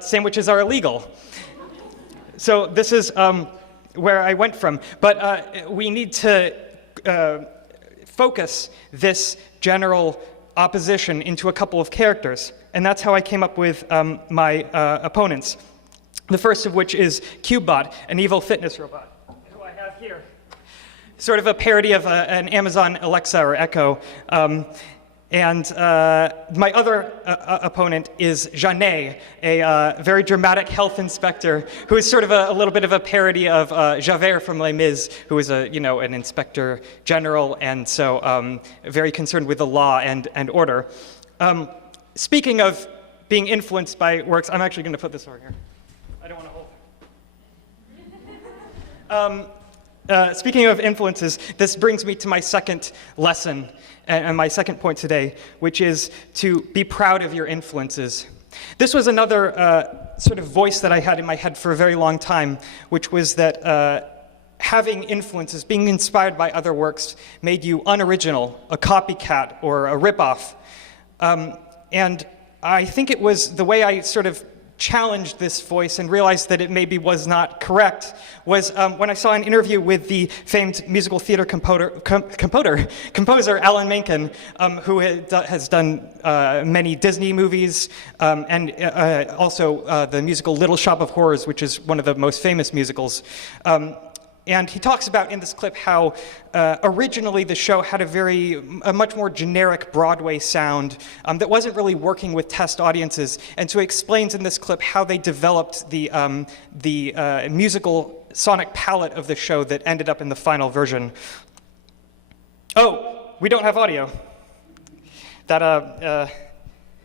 sandwiches are illegal. So this is where I went from. But we need to focus this general opposition into a couple of characters. And that's how I came up with my opponents. The first of which is CubeBot, an evil fitness robot, who I have here. Sort of a parody of an Amazon Alexa or Echo. And my other opponent is Jeannet, a very dramatic health inspector who is sort of a little bit of a parody of Javert from Les Mis, who is an inspector general and so very concerned with the law and order. Speaking of being influenced by works, I'm actually going to put this over here. I don't want to hold it. Speaking of influences, this brings me to my second lesson and my second point today, which is to be proud of your influences. This was another sort of voice that I had in my head for a very long time, which was that having influences, being inspired by other works, made you unoriginal, a copycat, or a ripoff. And I think it was the way I sort of challenged this voice and realized that it maybe was not correct was when I saw an interview with the famed musical theater composer Alan Menken, who has done many Disney movies and also the musical Little Shop of Horrors, which is one of the most famous musicals. And he talks about in this clip how originally the show had a much more generic Broadway sound that wasn't really working with test audiences. And so he explains in this clip how they developed the musical sonic palette of the show that ended up in the final version. Oh, we don't have audio. That Very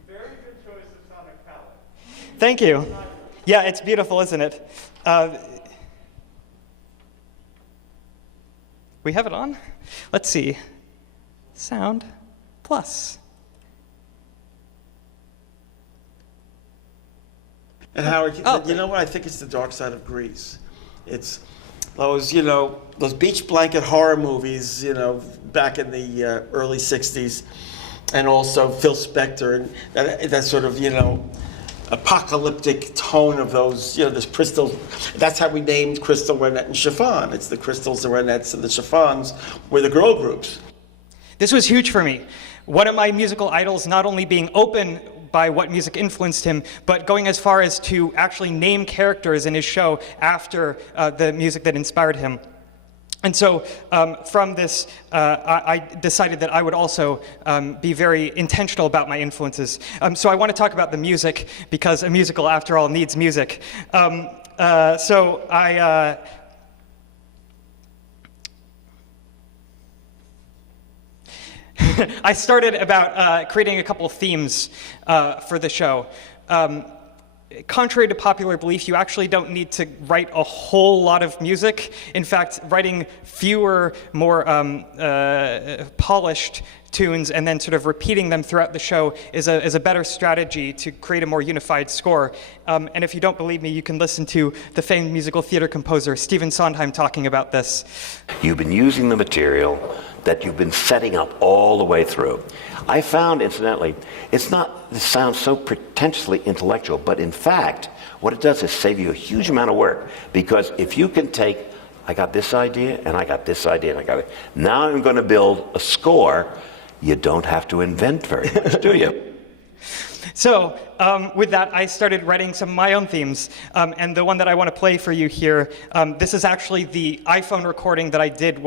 good choice of sonic palette. Thank you. Yeah, it's beautiful, isn't it? We have it on? Let's see. Sound plus. And Howard, you know what? I think it's the dark side of Grease. It's those, those beach blanket horror movies, back in the early 60s, and also Phil Spector, and that sort of, apocalyptic tone of those, this crystal. That's how we named Crystal, Renette, and Chiffon. It's the crystals, the Renettes, and the Chiffons were the girl groups. This was huge for me. One of my musical idols not only being open by what music influenced him, but going as far as to actually name characters in his show after the music that inspired him. And so from this, I decided that I would also be very intentional about my influences. So I want to talk about the music, because a musical, after all, needs music. I started about creating a couple of themes for the show. Contrary to popular belief, you actually don't need to write a whole lot of music. In fact, writing fewer, more polished tunes and then sort of repeating them throughout the show is a better strategy to create a more unified score. And if you don't believe me, you can listen to the famed musical theater composer Stephen Sondheim talking about this. You've been using the material that you've been setting up all the way through. I found, incidentally, it sounds so pretentiously intellectual, but in fact, what it does is save you a huge amount of work, because if you can take, I got this idea, and I got this idea, and I got it, now I'm going to build a score, you don't have to invent very much, do you? So with that, I started writing some of my own themes. And the one that I want to play for you here, this is actually the iPhone recording that I did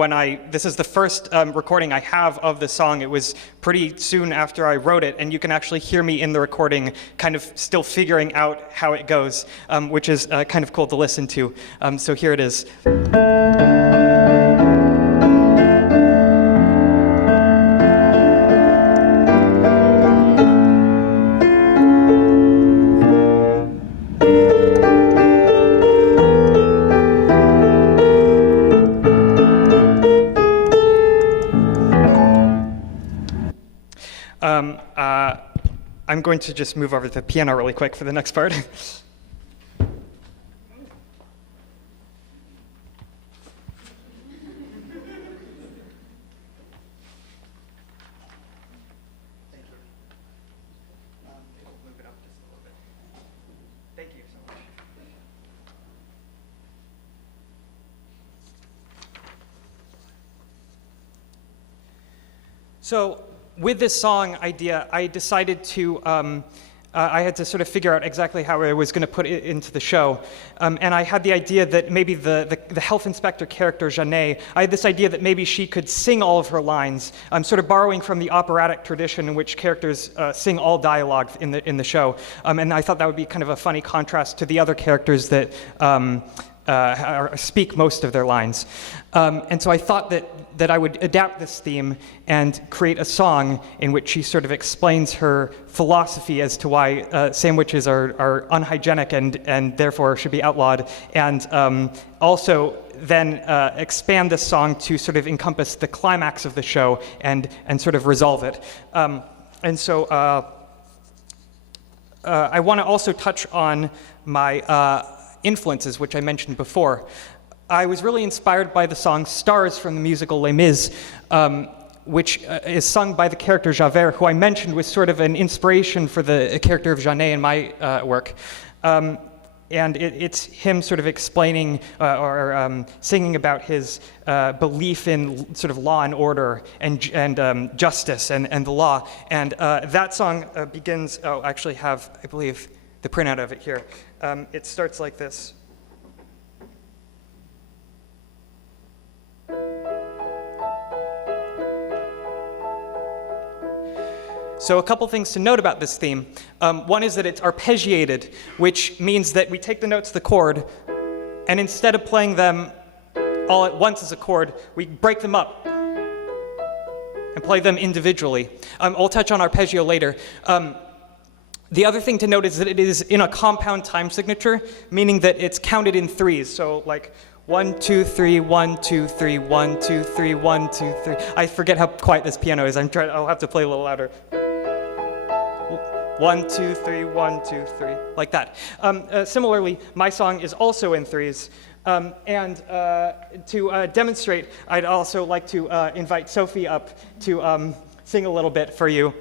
this is the first recording I have of the song. It was pretty soon after I wrote it, and you can actually hear me in the recording kind of still figuring out how it goes, which is kind of cool to listen to. So here it is. I'm going to just move over to the piano really quick for the next part. So with this song idea, I decided to I had to sort of figure out exactly how I was going to put it into the show. And I had the idea that maybe the health inspector character, Jeanne, I had this idea that maybe she could sing all of her lines, sort of borrowing from the operatic tradition in which characters sing all dialogue in the show. And I thought that would be kind of a funny contrast to the other characters that speak most of their lines. And so I thought that I would adapt this theme and create a song in which she sort of explains her philosophy as to why sandwiches are unhygienic and therefore should be outlawed, and also then expand this song to sort of encompass the climax of the show and sort of resolve it. And so I want to also touch on my influences, which I mentioned before. I was really inspired by the song Stars from the musical Les Mis, which is sung by the character Javert, who I mentioned was sort of an inspiration for the character of Jeanne in my work. And it's him sort of explaining or singing about his belief in sort of law and order and justice and the law. And that song begins, I actually have, I believe, the printout of it here. It starts like this. So a couple things to note about this theme. One is that it's arpeggiated, which means that we take the notes of the chord, and instead of playing them all at once as a chord, we break them up and play them individually. I'll touch on arpeggio later. The other thing to note is that it is in a compound time signature, meaning that it's counted in threes. So like 1, 2, 3, 1, 2, 3, 1, 2, 3, 1, 2, 3. I forget how quiet this piano is. I'll have to play a little louder. 1, 2, 3, 1, 2, 3, like that. Similarly, my song is also in threes. And to demonstrate, I'd also like to invite Sophie up to sing a little bit for you.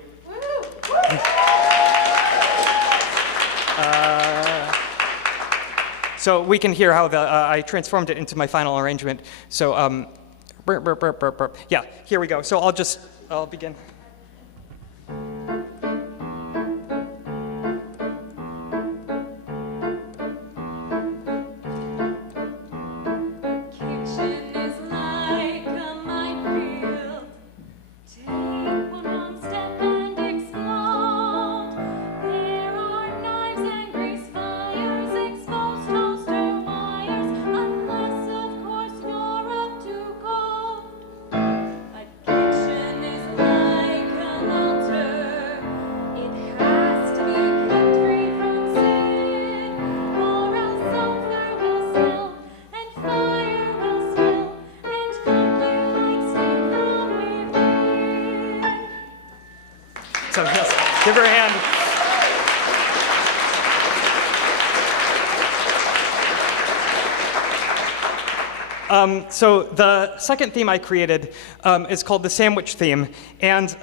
So we can hear how I transformed it into my final arrangement. So, burp, burp, burp, burp, burp. Yeah, here we go. So I'll begin. So yes, give her a hand. So the second theme I created is called the sandwich theme, and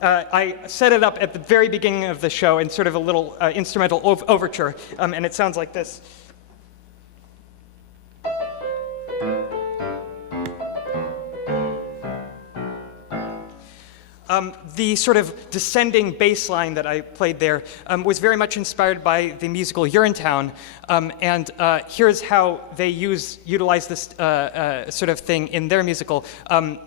I set it up at the very beginning of the show in sort of a little instrumental overture, and it sounds like this. The sort of descending bass line that I played there was very much inspired by the musical Urinetown, and here's how they utilize this sort of thing in their musical. What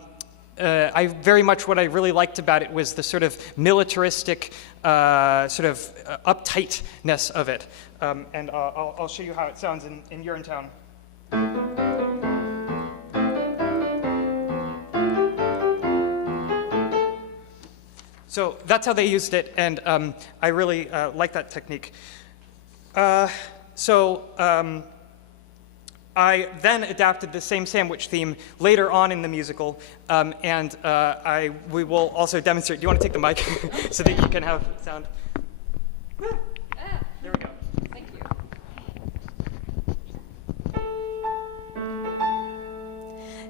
I really liked about it was the sort of militaristic, sort of uptightness of it, and I'll show you how it sounds in Urinetown. So that's how they used it, and I really like that technique. I then adapted the same sandwich theme later on in the musical, and we will also demonstrate. Do you want to take the mic so that you can have sound? There we go. Thank you.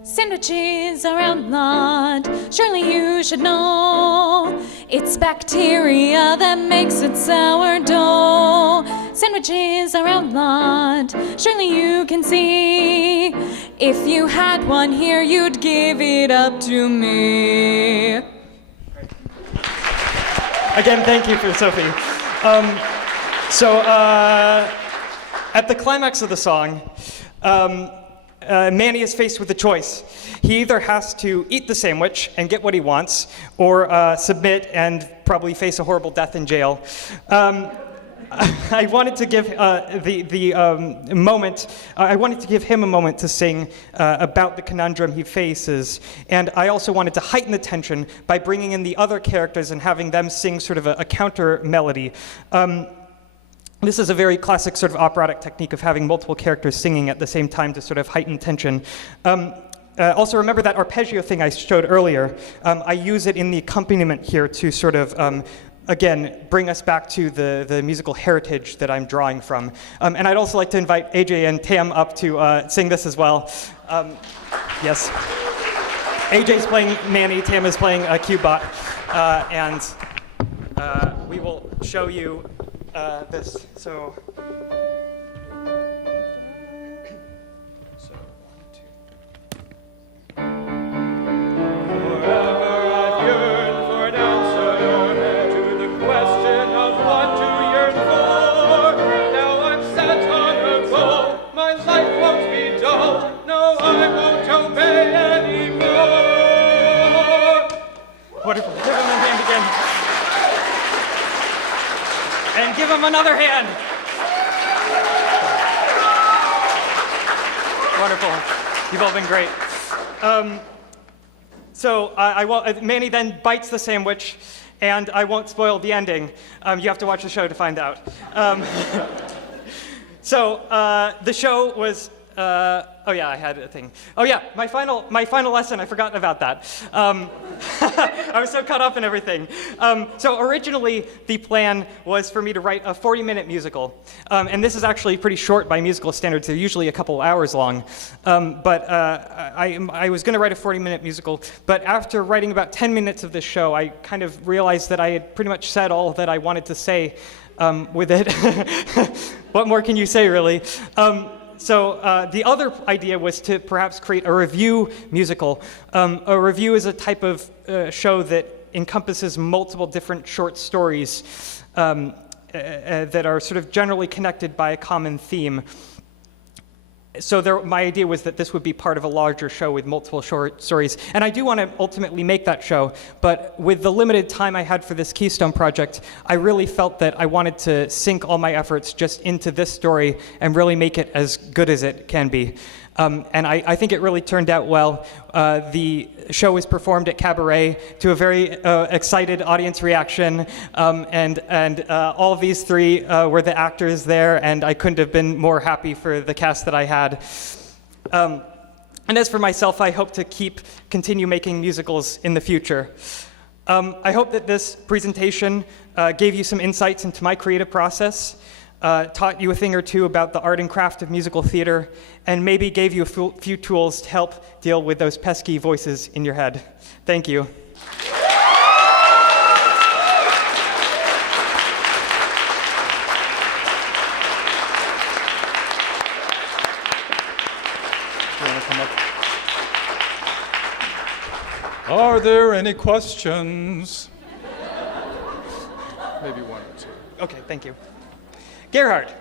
Sandwiches are outlawed, surely you should know. It's bacteria that makes it sourdough. Sandwiches are outlawed, surely you can see. If you had one here, you'd give it up to me. Again, thank you for Sophie. At the climax of the song, Manny is faced with a choice. He either has to eat the sandwich and get what he wants, or submit and probably face a horrible death in jail. I wanted to give I wanted to give him a moment to sing about the conundrum he faces, and I also wanted to heighten the tension by bringing in the other characters and having them sing sort of a counter melody. This is a very classic sort of operatic technique of having multiple characters singing at the same time to sort of heighten tension. Also remember that arpeggio thing I showed earlier. I use it in the accompaniment here to sort of, again, bring us back to the musical heritage that I'm drawing from. And I'd also like to invite AJ and Tam up to sing this as well. Yes. AJ's playing Manny, Tam is playing Cubot, and we will show you this. So, wonderful. Give him a hand again. And give him another hand. Wonderful. You've all been great. Manny then bites the sandwich, and I won't spoil the ending. You have to watch the show to find out. The show was. Oh yeah, I had a thing. Oh yeah, my final lesson. I forgot about that. I was so caught up in everything. So originally, the plan was for me to write a 40-minute musical, and this is actually pretty short by musical standards. They're usually a couple hours long. I was going to write a 40-minute musical, but after writing about 10 minutes of this show, I kind of realized that I had pretty much said all that I wanted to say with it. What more can you say, really? So the other idea was to perhaps create a review musical. A review is a type of show that encompasses multiple different short stories that are sort of generally connected by a common theme. So my idea was that this would be part of a larger show with multiple short stories. And I do want to ultimately make that show, but with the limited time I had for this Keystone project, I really felt that I wanted to sink all my efforts just into this story and really make it as good as it can be. And I think it really turned out well. The show was performed at Cabaret to a very excited audience reaction, and all of these three were the actors there, and I couldn't have been more happy for the cast that I had. And as for myself, I hope to continue making musicals in the future. I hope that this presentation gave you some insights into my creative process, taught you a thing or two about the art and craft of musical theater, and maybe gave you a few tools to help deal with those pesky voices in your head. Thank you. Are there any questions? Maybe one or two. Okay, thank you. Gerhard.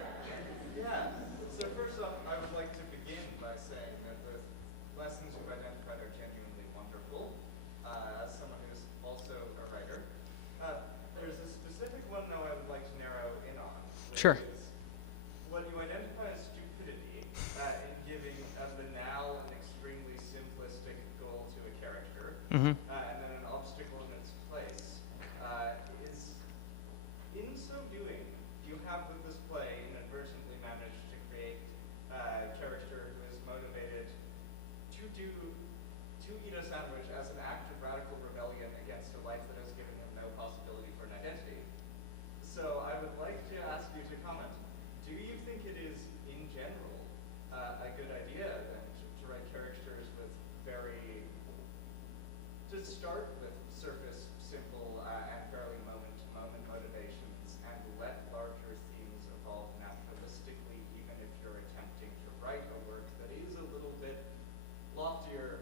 Yeah, so first off, I would like to begin by saying that the lessons you've identified are genuinely wonderful, as someone who's also a writer. There's a specific one, though, I would like to narrow in on. Sure. Is what you identify as stupidity in giving a banal and extremely simplistic goal to a character, Mm-hmm. and then an obstacle in its place, is, in so doing, you have with this play inadvertently managed to create a character who is motivated to eat a sandwich as an act of radical rebellion against a life that has given him no possibility for an identity. So I would like to ask you to comment. Do you think it is, in general, a good idea then to write characters with to start with surface, simple, and fairly moment-to-moment motivations, and let larger themes evolve naturalistically, even if you're attempting to write a work that is a little bit loftier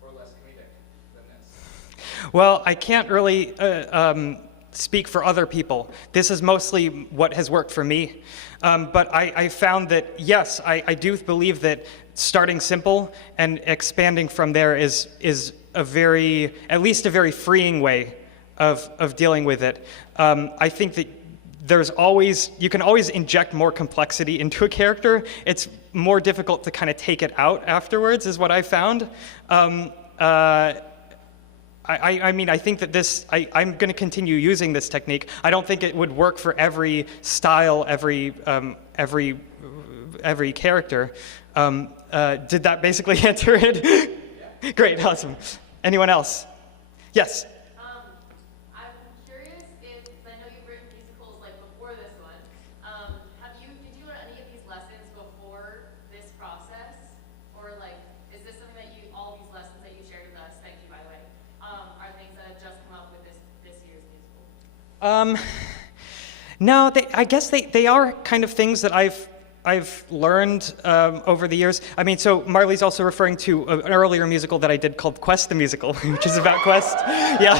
or less comedic than this? Well, I can't really speak for other people. This is mostly what has worked for me. But I found that, yes, I do believe that starting simple and expanding from there is at least a very freeing way of dealing with it. I think that you can always inject more complexity into a character. It's more difficult to kind of take it out afterwards, is what I found. I mean, I think that I'm going to continue using this technique. I don't think it would work for every style, every character. Did that basically answer it? Yeah. Great, awesome. Anyone else? Yes. I'm curious if, I know you've written musicals like before this one. Did you learn any of these lessons before this process, or like, is this something that all these lessons that you shared with us, thank you by the way, are things that have just come up with this year's musical? No, I guess they are kind of things that I've learned over the years. I mean, so Marley's also referring to an earlier musical that I did called Quest the Musical, which is about Quest. Yeah,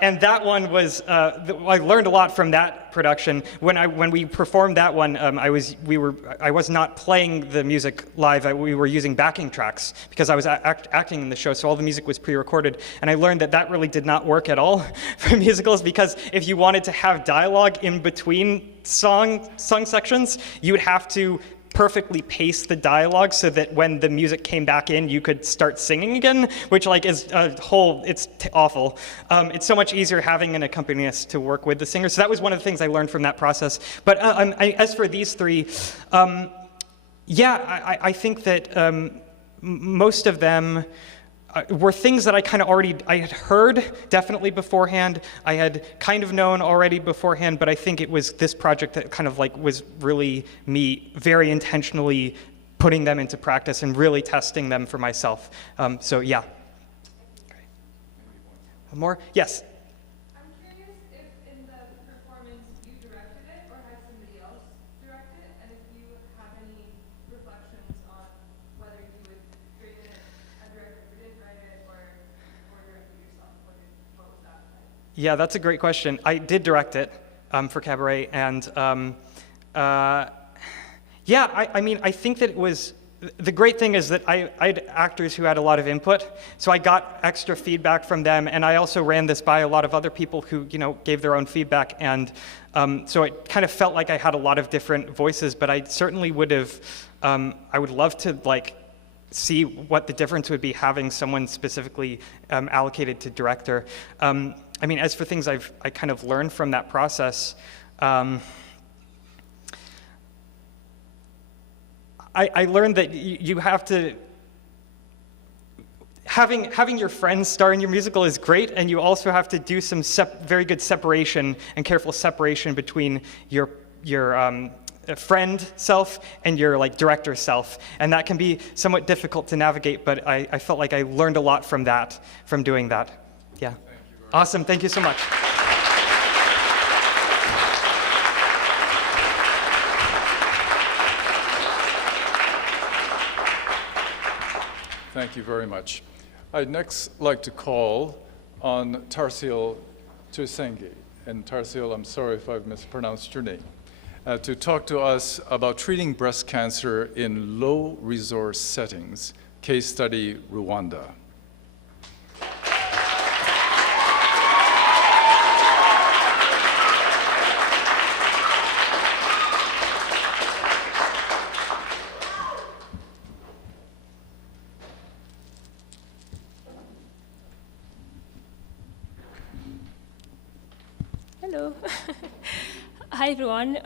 and that one was, I learned a lot from that production. When we performed that one, I was not playing the music live. We were using backing tracks because I was acting in the show, so all the music was pre-recorded. And I learned that really did not work at all for musicals, because if you wanted to have dialogue in between song sections, you would have to perfectly pace the dialogue so that when the music came back in, you could start singing again, which is it's awful. It's so much easier having an accompanist to work with the singer. So that was one of the things I learned from that process. But as for these three, I think that most of them were things that I kind of I had heard definitely beforehand. I had kind of known already beforehand, but I think it was this project that kind of was really me very intentionally putting them into practice and really testing them for myself. So yeah. More? Yes. I'm curious if in the performance you directed it or had somebody else direct it, and if you have any reflections on whether you would create a director who did write it or direct it yourself. What was that like? Yeah, that's a great question. I did direct it for Cabaret, and I mean, I think that it was. The great thing is that I had actors who had a lot of input, so I got extra feedback from them, and I also ran this by a lot of other people who, gave their own feedback, and so it kind of felt like I had a lot of different voices, but I certainly would have, I would love to see what the difference would be having someone specifically allocated to director. I mean, as for things I kind of learned from that process, I learned that you have to, having your friends star in your musical is great, and you also have to do some very good separation and careful separation between your friend self and your director self, and that can be somewhat difficult to navigate, but I felt like I learned a lot from doing that. Yeah. Awesome, thank you so much. Thank you very much. I'd next like to call on Tarsil Tusengi. And Tarsil, I'm sorry if I've mispronounced your name, to talk to us about treating breast cancer in low-resource settings, case study Rwanda. Hello. Hi, everyone.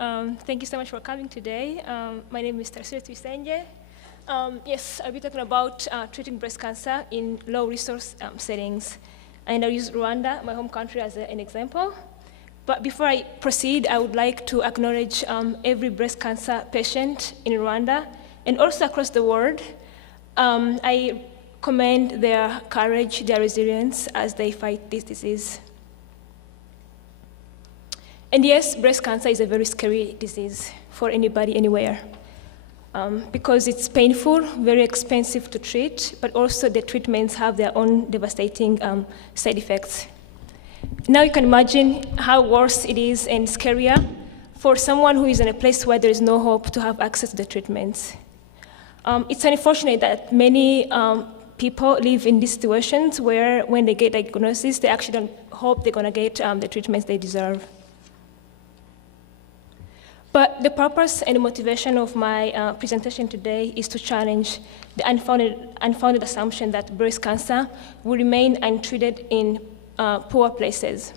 Thank you so much for coming today. My name is Tarsil Tusenje. Yes, I'll be talking about treating breast cancer in low-resource settings. And I'll use Rwanda, my home country, as an example. But before I proceed, I would like to acknowledge every breast cancer patient in Rwanda and also across the world. I commend their courage, their resilience as they fight this disease. And yes, breast cancer is a very scary disease for anybody, anywhere, because it's painful, very expensive to treat, but also the treatments have their own devastating side effects. Now you can imagine how worse it is and scarier for someone who is in a place where there is no hope to have access to the treatments. It's unfortunate that many people live in these situations where when they get diagnosis, they actually don't hope they're gonna get the treatments they deserve. But the purpose and motivation of my presentation today is to challenge the unfounded assumption that breast cancer will remain untreated in poor places.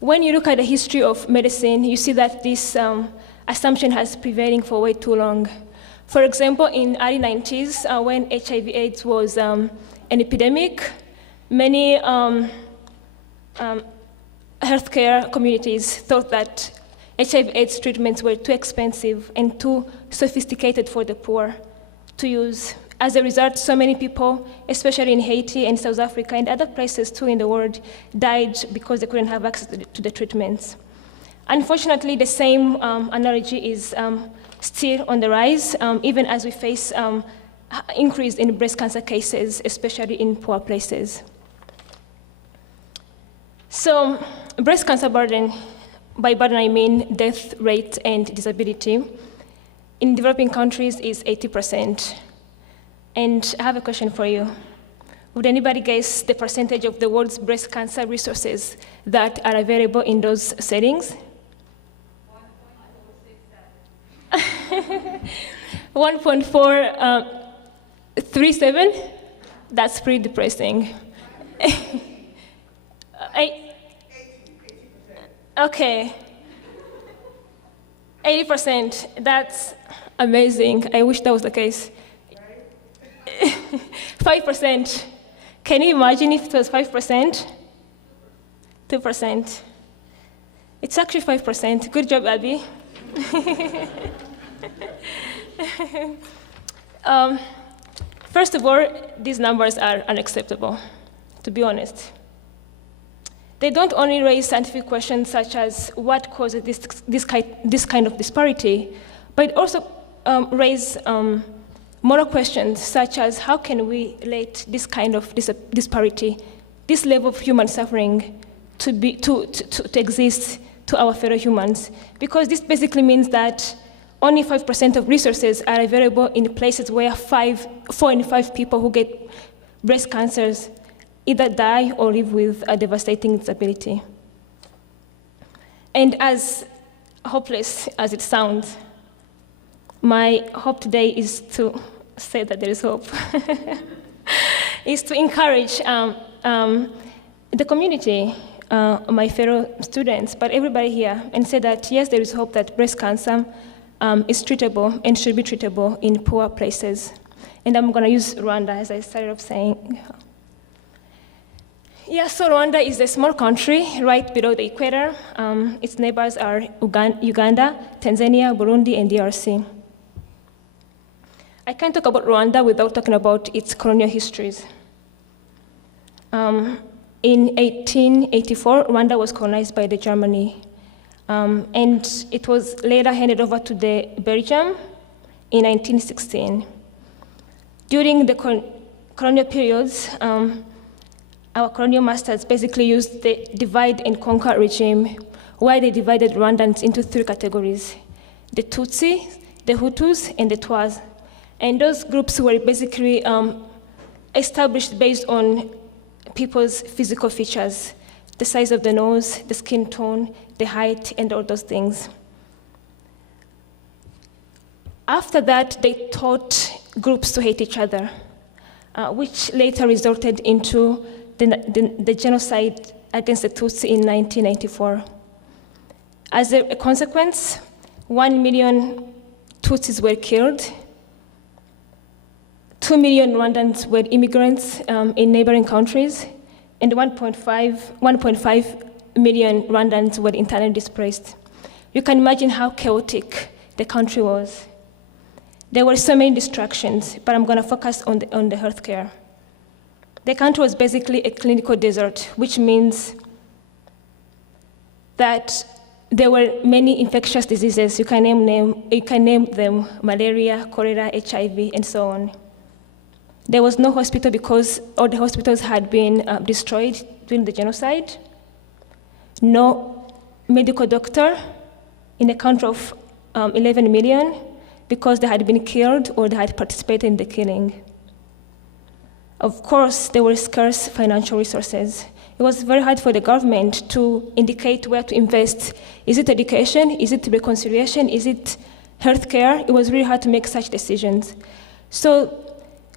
When you look at the history of medicine, you see that this assumption has prevailing for way too long. For example, in the early 90s, when HIV/AIDS was an epidemic, many healthcare communities thought that HIV/AIDS treatments were too expensive and too sophisticated for the poor to use. As a result, so many people, especially in Haiti and South Africa and other places too in the world, died because they couldn't have access to the treatments. Unfortunately, the same analogy is still on the rise, even as we face increase in breast cancer cases, especially in poor places. So, breast cancer burden, by burden I mean death rate and disability, in developing countries is 80%. And I have a question for you. Would anybody guess the percentage of the world's breast cancer resources that are available in those settings? 1.437? That's pretty depressing. Okay. 80%, that's amazing. I wish that was the case. 5%. Can you imagine if it was 5%? 2%. It's actually 5%. Good job, Abby. First of all, these numbers are unacceptable, to be honest. They don't only raise scientific questions such as what causes this kind of disparity, but also raise moral questions such as how can we let this kind of disparity, this level of human suffering to exist to our fellow humans? Because this basically means that only 5% of resources are available in places where 4 in 5 people who get breast cancers either die or live with a devastating disability. And as hopeless as it sounds, my hope today is to say that there is hope, is to encourage the community, my fellow students, but everybody here, and say that yes, there is hope that breast cancer is treatable and should be treatable in poor places. And I'm going to use Rwanda, as I started off saying. Yeah, so Rwanda is a small country right below the equator. Its neighbors are Uganda, Tanzania, Burundi, and DRC. I can't talk about Rwanda without talking about its colonial histories. In 1884, Rwanda was colonized by the Germany, and it was later handed over to the Belgium in 1916. During the colonial periods, our colonial masters basically used the divide and conquer regime, where they divided Rwandans into 3 categories: the Tutsi, the Hutus, and the Twas. And those groups were basically established based on people's physical features, the size of the nose, the skin tone, the height, and all those things. After that, they taught groups to hate each other, which later resulted into the genocide against the Tutsi in 1994. As a consequence, 1 million Tutsis were killed. 2 million Rwandans were immigrants in neighboring countries, and 1.5 million Rwandans were internally displaced. You can imagine how chaotic the country was. There were so many distractions, but I'm going to focus on the healthcare. The country was basically a clinical desert, which means that there were many infectious diseases. You can name them: malaria, cholera, HIV, and so on. There was no hospital because all the hospitals had been destroyed during the genocide. no medical doctor in a country of 11 million because they had been killed or they had participated in the killing. Of course, there were scarce financial resources. It was very hard for the government to indicate where to invest. Is it education? Is it reconciliation? Is it healthcare? It was really hard to make such decisions. So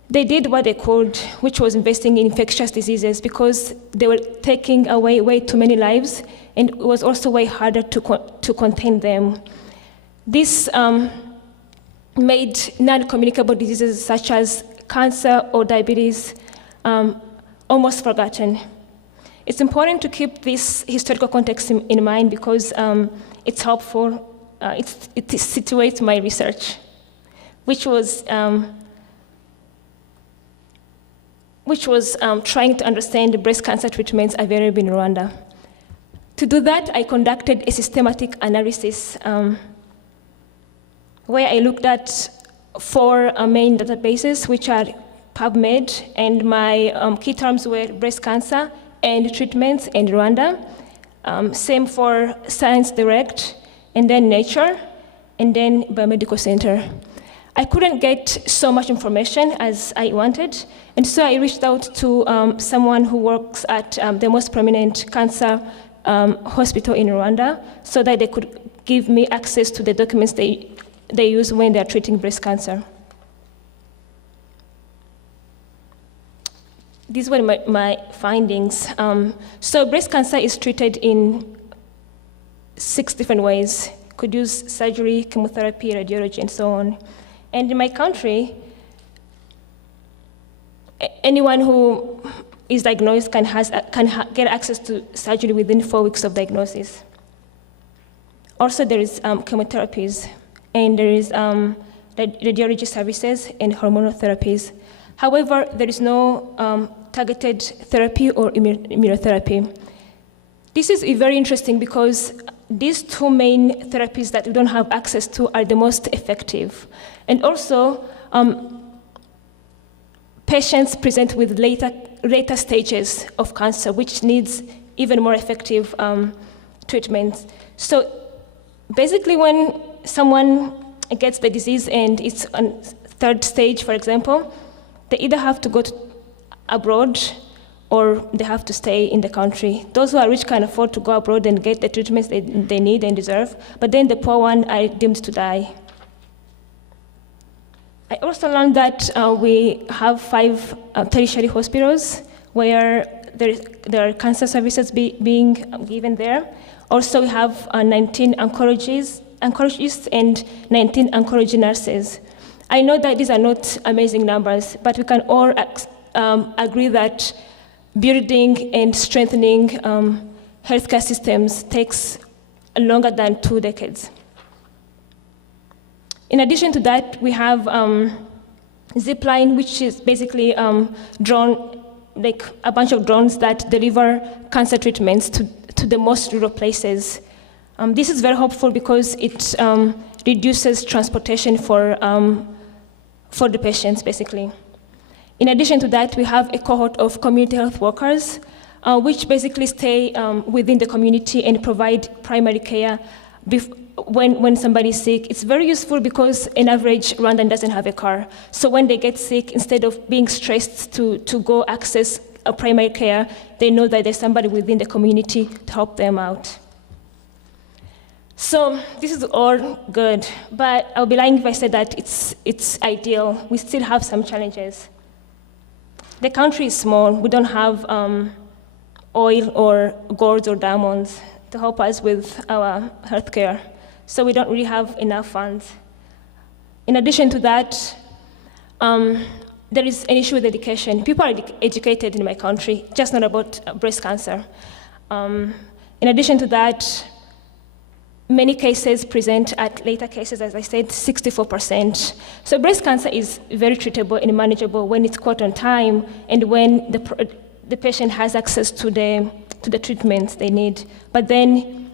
they did what they could, which was investing in infectious diseases because they were taking away way too many lives, and it was also way harder to contain them. This made non-communicable diseases such as cancer or diabetes almost forgotten. It's important to keep this historical context in mind because it's helpful. It situates my research, which was trying to understand the breast cancer treatments available in Rwanda. To do that, I conducted a systematic analysis where I looked at 4 main databases, which are PubMed, and my key terms were breast cancer and treatments in Rwanda. Same for Science Direct, and then Nature, and then Biomedical Center. I couldn't get so much information as I wanted, and so I reached out to someone who works at the most prominent cancer hospital in Rwanda so that they could give me access to the documents they use when they're treating breast cancer. These were my findings. So breast cancer is treated in 6 different ways. Could use surgery, chemotherapy, radiology, and so on. And in my country, anyone who is diagnosed can get access to surgery within 4 weeks of diagnosis. Also, there is chemotherapies, and there is radiology services and hormonal therapies. However, there is no targeted therapy or immunotherapy. This is very interesting because these 2 main therapies that we don't have access to are the most effective. And also, patients present with later stages of cancer, which needs even more effective treatments. So basically, when someone gets the disease and it's on 3rd stage, for example, they either have to go abroad or they have to stay in the country. Those who are rich can afford to go abroad and get the treatments they need and deserve, but then the poor ones are doomed to die. I also learned that we have 5 tertiary hospitals where there are cancer services being given there. Also, we have 19 oncologists and 19 oncology nurses. I know that these are not amazing numbers, but we can all agree that building and strengthening healthcare systems takes longer than 2 decades. In addition to that, we have Zipline, which is basically drone, like a bunch of drones that deliver cancer treatments to the most rural places. This is very helpful because it reduces transportation for the patients, basically. In addition to that, we have a cohort of community health workers, which basically stay within the community and provide primary care when somebody's sick. It's very useful because an average Rwandan doesn't have a car. So when they get sick, instead of being stressed to go access a primary care, they know that there's somebody within the community to help them out. So this is all good, but I'll be lying if I said that it's ideal. We still have some challenges. The country is small. We don't have oil or gold or diamonds to help us with our healthcare. So we don't really have enough funds. In addition to that, there is an issue with education. People are educated in my country, just not about breast cancer. In addition to that, many cases present at later cases, as I said, 64%. So breast cancer is very treatable and manageable when it's caught on time and when the patient has access to the treatments they need. But then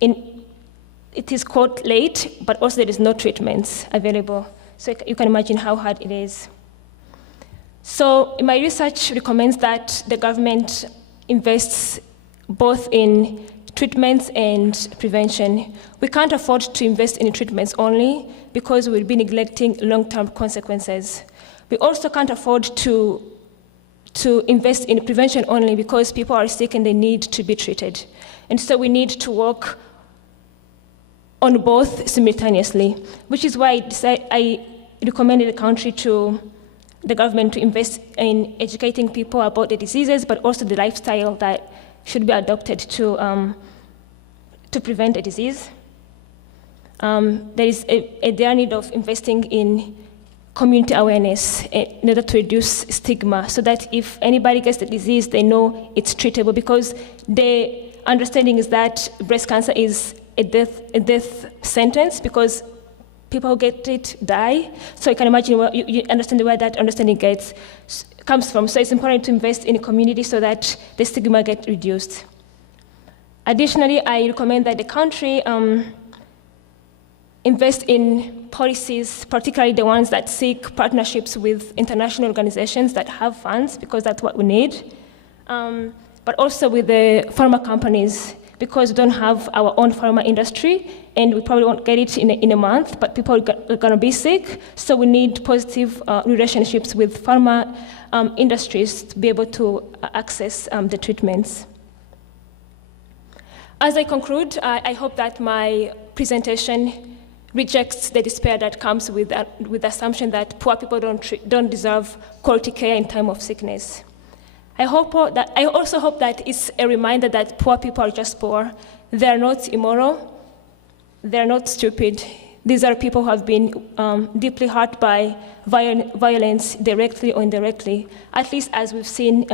it is caught late, but also there is no treatments available. So you can imagine how hard it is. So my research recommends that the government invests both in treatments and prevention. We can't afford to invest in treatments only because we'll be neglecting long-term consequences. We also can't afford to invest in prevention only because people are sick and they need to be treated. And so we need to work on both simultaneously, which is why I recommended the government to invest in educating people about the diseases, but also the lifestyle that should be adopted to prevent the disease. There is a dire need of investing in community awareness in order to reduce stigma, so that if anybody gets the disease, they know it's treatable, because the understanding is that breast cancer is a death sentence, because people who get it die. So you can imagine you understand where that understanding comes from. So it's important to invest in a community so that the stigma gets reduced. Additionally, I recommend that the country invest in policies, particularly the ones that seek partnerships with international organizations that have funds, because that's what we need. But also with the pharma companies, because we don't have our own pharma industry, and we probably won't get it in a month, but people are going to be sick, so we need positive relationships with pharma industries to be able to access the treatments. As I conclude, I hope that my presentation rejects the despair that comes with the assumption that poor people don't deserve quality care in time of sickness. I also hope that it's a reminder that poor people are just poor. They're not immoral. They're not stupid. These are people who have been deeply hurt by violence, directly or indirectly, at least as we've seen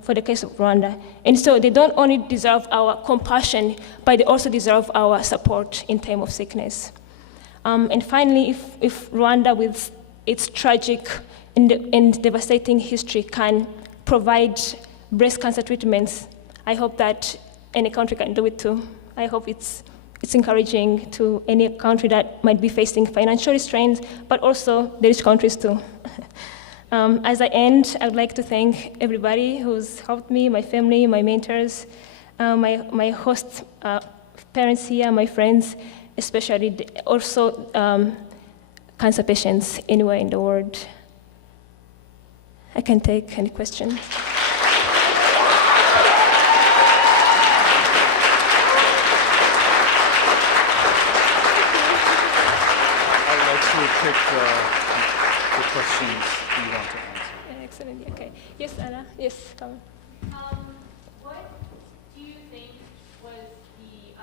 for the case of Rwanda. And so they don't only deserve our compassion, but they also deserve our support in time of sickness. And finally, if Rwanda, with its tragic and devastating history, can provide breast cancer treatments, I hope that any country can do it too. I hope it's encouraging to any country that might be facing financial restraints, but also the rich countries too. As I end, I would like to thank everybody who's helped me, my family, my mentors, my host parents here, my friends, especially also cancer patients anywhere in the world. I can take any question. I'd like to take the questions you want to answer. Excellent. Okay. Yes, Anna. Yes, come. What do you think was the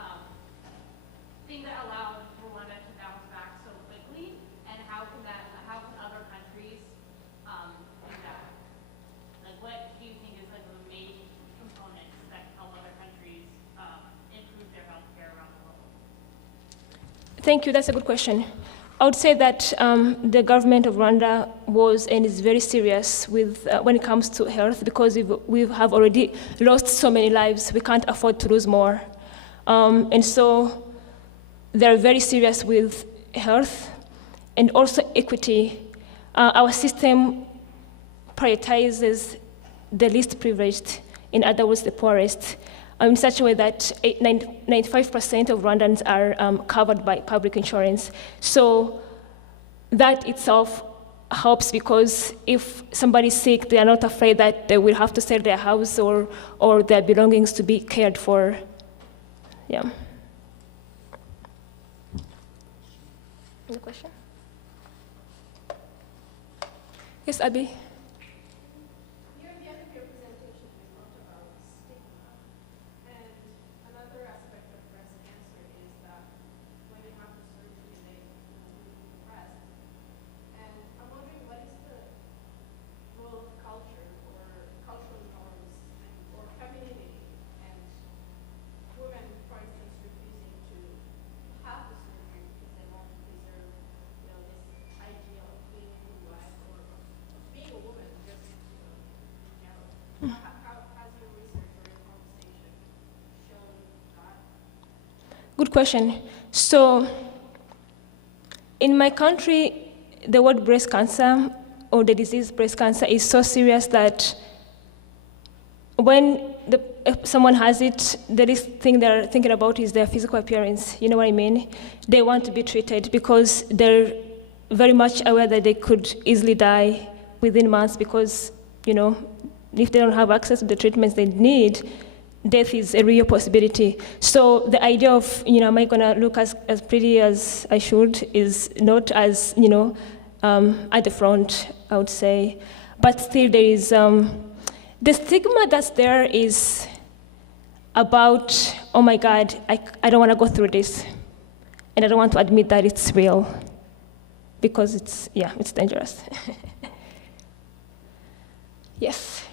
thing that allowed Rwanda to bounce back so quickly, and how can other countries do that? Like, what do you think is like the main components that help other countries improve their healthcare around the world? Thank you. That's a good question. I would say that the government of Rwanda was and is very serious with when it comes to health, because we have already lost so many lives. We can't afford to lose more. And so they're very serious with health and also equity. Our system prioritizes the least privileged, in other words, the poorest, in such a way that 95% of Rwandans are covered by public insurance. So that itself helps, because if somebody's sick, they are not afraid that they will have to sell their house or their belongings to be cared for. Yeah. Any question? Yes, Abby? Near the end of your presentation, you talked about stigma. And another aspect of breast cancer is that when they have the surgery, they lose the breast. And I'm wondering, what is the role of culture or cultural norms or femininity and women, for instance, refusing to have the surgery because they want to preserve, this ideal of being a midwife or being a woman just in general. How has your research or your conversation shown that? Good question. So, in my country, the word breast cancer or the disease breast cancer is so serious that when if someone has it, the least thing they're thinking about is their physical appearance. You know what I mean? They want to be treated because they're very much aware that they could easily die within months because, you know, if they don't have access to the treatments they need, death is a real possibility. So the idea of, you know, am I going to look as pretty as I should is not as, you know, at the front, I would say. But still there is, the stigma that's there is about, oh my God, I don't want to go through this. And I don't want to admit that it's real because it's dangerous. Yes.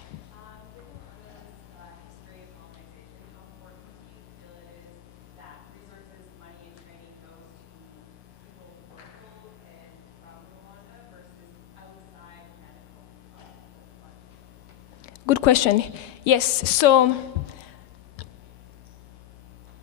Good question. Yes, so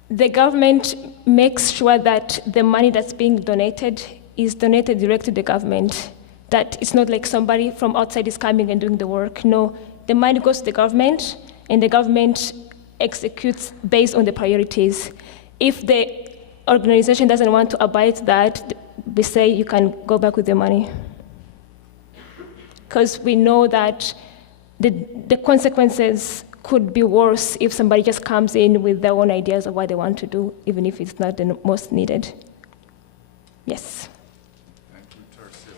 the government makes sure that the money that's being donated is donated direct to the government, that it's not like somebody from outside is coming and doing the work. No, the money goes to the government, and the government executes based on the priorities. If the organization doesn't want to abide to that, we say you can go back with the money. Because we know that the consequences could be worse if somebody just comes in with their own ideas of what they want to do, even if it's not the most needed. Yes. Thank you, Tarsil.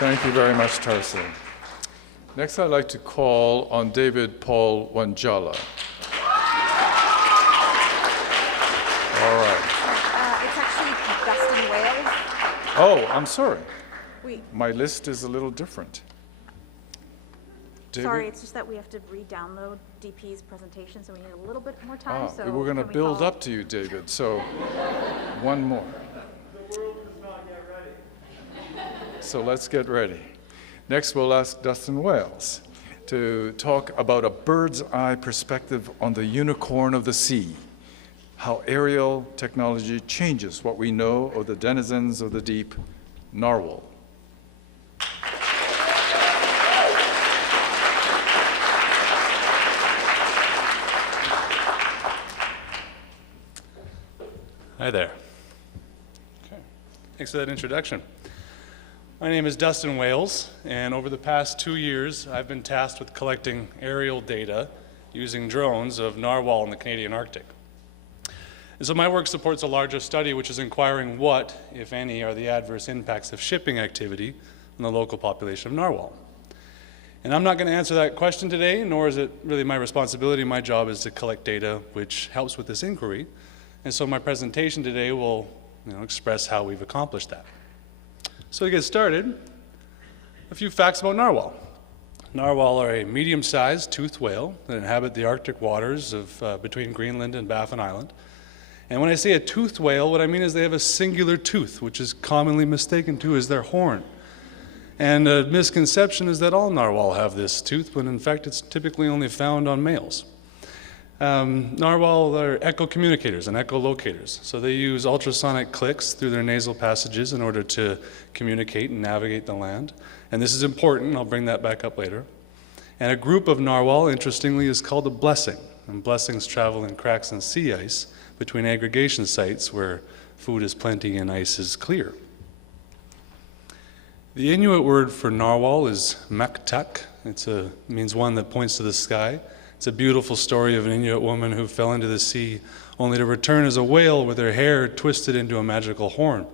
Thank you very much, Tarsil. Next, I'd like to call on David Paul Wanjala. All right. It's actually Dustin Wales. Oh, I'm sorry. We, My list is a little different. David? sorry, it's just that we have to re-download DP's presentation, so we need a little bit more time. So we're going to can we build call- up to you, David, so one more. The world does not get ready. So let's get ready. Next, we'll ask Dustin Wales to talk about a bird's eye perspective on the unicorn of the sea, how aerial technology changes what we know of the denizens of the deep, narwhal. Hi there. Okay. Thanks for that introduction. My name is Dustin Wales, and over the past 2 years, I've been tasked with collecting aerial data using drones of narwhal in the Canadian Arctic. And so my work supports a larger study which is inquiring what, if any, are the adverse impacts of shipping activity on the local population of narwhal. And I'm not going to answer that question today, nor is it really my responsibility. My job is to collect data which helps with this inquiry. And so my presentation today will express how we've accomplished that. So to get started, a few facts about narwhal. Narwhal are a medium-sized toothed whale that inhabit the Arctic waters of between Greenland and Baffin Island. And when I say a toothed whale, what I mean is they have a singular tooth, which is commonly mistaken to as their horn. And a misconception is that all narwhal have this tooth, when in fact it's typically only found on males. Narwhal are echocommunicators and echolocators, so they use ultrasonic clicks through their nasal passages in order to communicate and navigate the land. And this is important, I'll bring that back up later. And a group of narwhal, interestingly, is called a blessing. And blessings travel in cracks in sea ice between aggregation sites where food is plenty and ice is clear. The Inuit word for narwhal is maktak. It means one that points to the sky. It's a beautiful story of an Inuit woman who fell into the sea only to return as a whale with her hair twisted into a magical horn.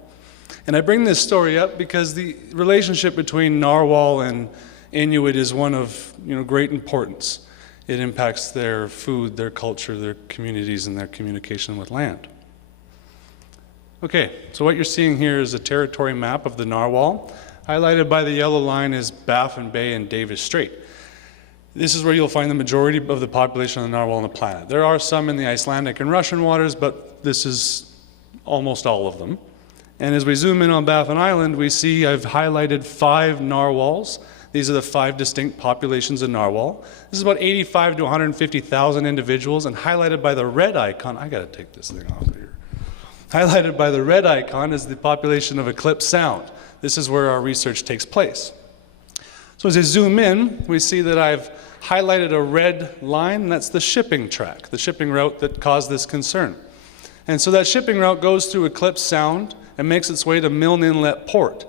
And I bring this story up because the relationship between narwhal and Inuit is one of great importance. It impacts their food, their culture, their communities, and their communication with land. Okay, so what you're seeing here is a territory map of the narwhal. Highlighted by the yellow line is Baffin Bay and Davis Strait. This is where you'll find the majority of the population of the narwhal on the planet. There are some in the Icelandic and Russian waters, but this is almost all of them. And as we zoom in on Baffin Island, we see I've highlighted 5 narwhals. These are the 5 distinct populations of narwhal. This is about 85 to 150,000 individuals, and highlighted by the red icon, I gotta take this thing off here. Highlighted by the red icon is the population of Eclipse Sound. This is where our research takes place. So as I zoom in, we see that I've highlighted a red line, and that's the shipping track, the shipping route that caused this concern. And so that shipping route goes through Eclipse Sound and makes its way to Milne Inlet Port.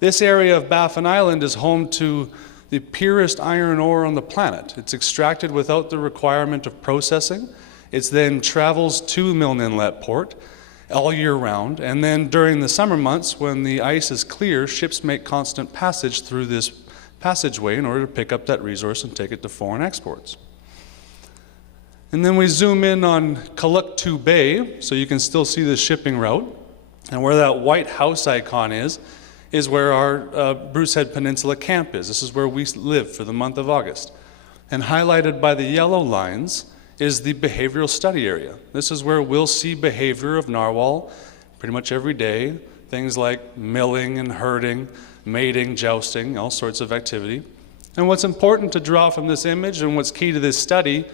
This area of Baffin Island is home to the purest iron ore on the planet. It's extracted without the requirement of processing. It then travels to Milne Inlet Port all year round, and then during the summer months when the ice is clear, ships make constant passage through this passageway in order to pick up that resource and take it to foreign exports. And then we zoom in on Kaluktu Bay, so you can still see the shipping route, and where that white house icon is where our Bruce Head Peninsula camp is. This is where we live for the month of August. And highlighted by the yellow lines is the behavioral study area. This is where we'll see behavior of narwhal pretty much every day, things like milling and herding, mating, jousting, all sorts of activity. And what's important to draw from this image and what's key to this study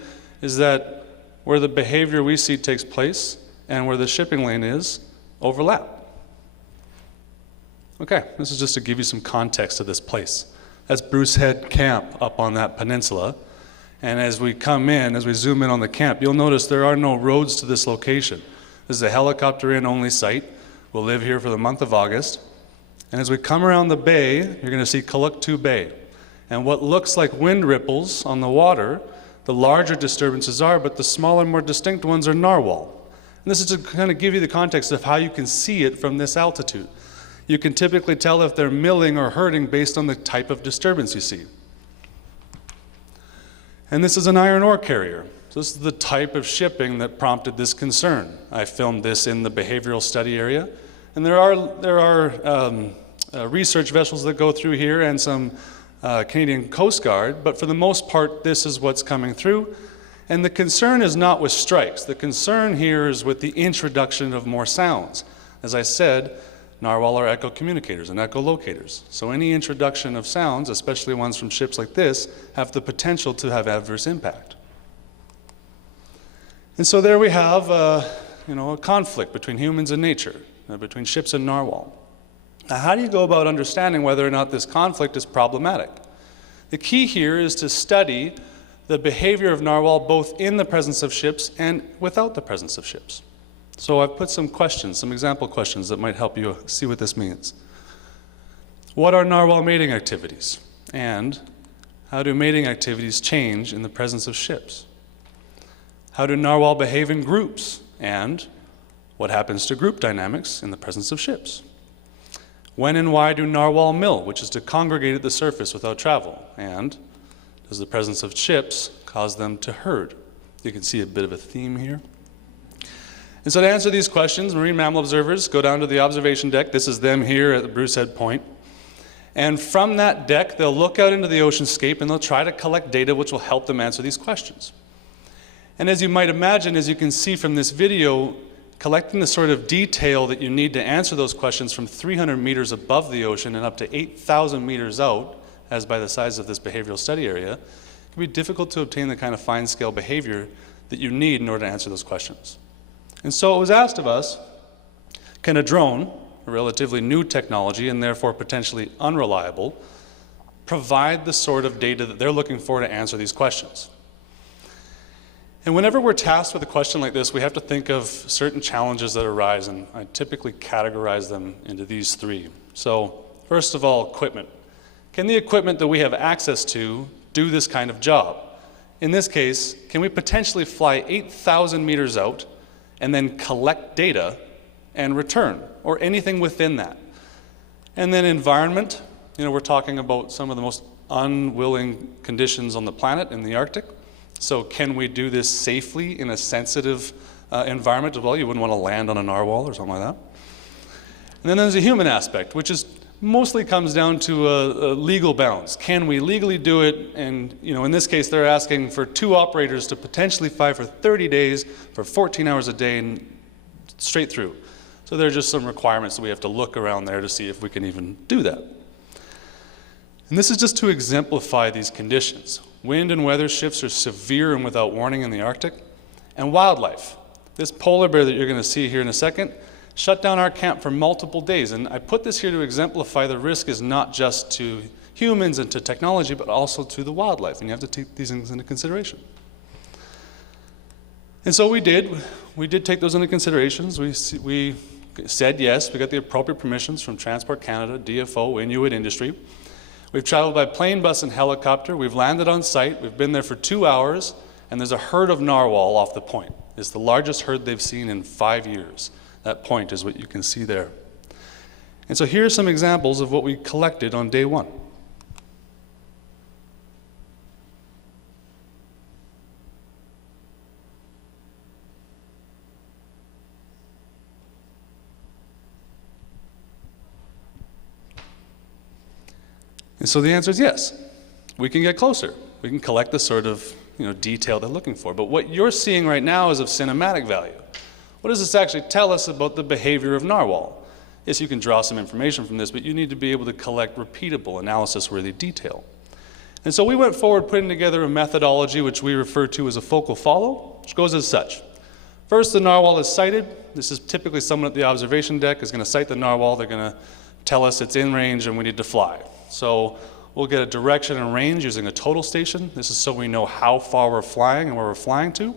is that where the behavior we see takes place and where the shipping lane is overlap. Okay, this is just to give you some context to this place. That's Bruce Head Camp up on that peninsula. And as we come in, as we zoom in on the camp, you'll notice there are no roads to this location. This is a helicopter-in only site. We'll live here for the month of August. And as we come around the bay, you're going to see Kaluktu Bay. And what looks like wind ripples on the water, the larger disturbances are, but the smaller, more distinct ones are narwhal. And this is to kind of give you the context of how you can see it from this altitude. You can typically tell if they're milling or herding based on the type of disturbance you see. And this is an iron ore carrier. So this is the type of shipping that prompted this concern. I filmed this in the behavioral study area. And there are research vessels that go through here and some Canadian Coast Guard, but for the most part, this is what's coming through. And the concern is not with strikes. The concern here is with the introduction of more sounds. As I said, narwhal are echo-communicators and echolocators. So any introduction of sounds, especially ones from ships like this, have the potential to have adverse impact. And so there we have a conflict between humans and nature, between ships and narwhal. Now, how do you go about understanding whether or not this conflict is problematic? The key here is to study the behavior of narwhal both in the presence of ships and without the presence of ships. So I've put some questions, some example questions that might help you see what this means. What are narwhal mating activities? And how do mating activities change in the presence of ships? How do narwhal behave in groups? And what happens to group dynamics in the presence of ships? When and why do narwhal mill, which is to congregate at the surface without travel? And does the presence of ships cause them to herd? You can see a bit of a theme here. And so to answer these questions, marine mammal observers go down to the observation deck. This is them here at the Bruce Head Point. And from that deck, they'll look out into the oceanscape and they'll try to collect data which will help them answer these questions. And as you might imagine, as you can see from this video, collecting the sort of detail that you need to answer those questions from 300 meters above the ocean and up to 8,000 meters out, as by the size of this behavioral study area, can be difficult to obtain the kind of fine-scale behavior that you need in order to answer those questions. And so it was asked of us, can a drone, a relatively new technology and therefore potentially unreliable, provide the sort of data that they're looking for to answer these questions? And whenever we're tasked with a question like this, we have to think of certain challenges that arise, and I typically categorize them into these three. So first of all, equipment. Can the equipment that we have access to do this kind of job? In this case, can we potentially fly 8,000 meters out and then collect data and return, or anything within that? And then environment, we're talking about some of the most unwilling conditions on the planet in the Arctic. So can we do this safely in a sensitive environment as well? You wouldn't want to land on a narwhal or something like that. And then there's a human aspect, which is mostly comes down to a legal balance. Can we legally do it? And in this case, they're asking for 2 operators to potentially fly for 30 days for 14 hours a day and straight through. So there are just some requirements that we have to look around there to see if we can even do that. And this is just to exemplify these conditions. Wind and weather shifts are severe and without warning in the Arctic. And wildlife. This polar bear that you're going to see here in a second, shut down our camp for multiple days. And I put this here to exemplify the risk is not just to humans and to technology, but also to the wildlife, and you have to take these things into consideration. And so we did take those into considerations. We said yes, we got the appropriate permissions from Transport Canada, DFO, Inuit Industry. We've traveled by plane, bus, and helicopter. We've landed on site. We've been there for 2 hours, and there's a herd of narwhal off the point. It's the largest herd they've seen in 5 years. That point is what you can see there. And so here are some examples of what we collected on day 1. And so the answer is yes, we can get closer. We can collect the sort of detail they're looking for. But what you're seeing right now is of cinematic value. What does this actually tell us about the behavior of narwhal? Yes, you can draw some information from this, but you need to be able to collect repeatable, analysis-worthy detail. And so we went forward putting together a methodology which we refer to as a focal follow, which goes as such. First, the narwhal is sighted. This is typically someone at the observation deck is going to sight the narwhal. They're going to tell us it's in range and we need to fly. So we'll get a direction and range using a total station. This is so we know how far we're flying and where we're flying to.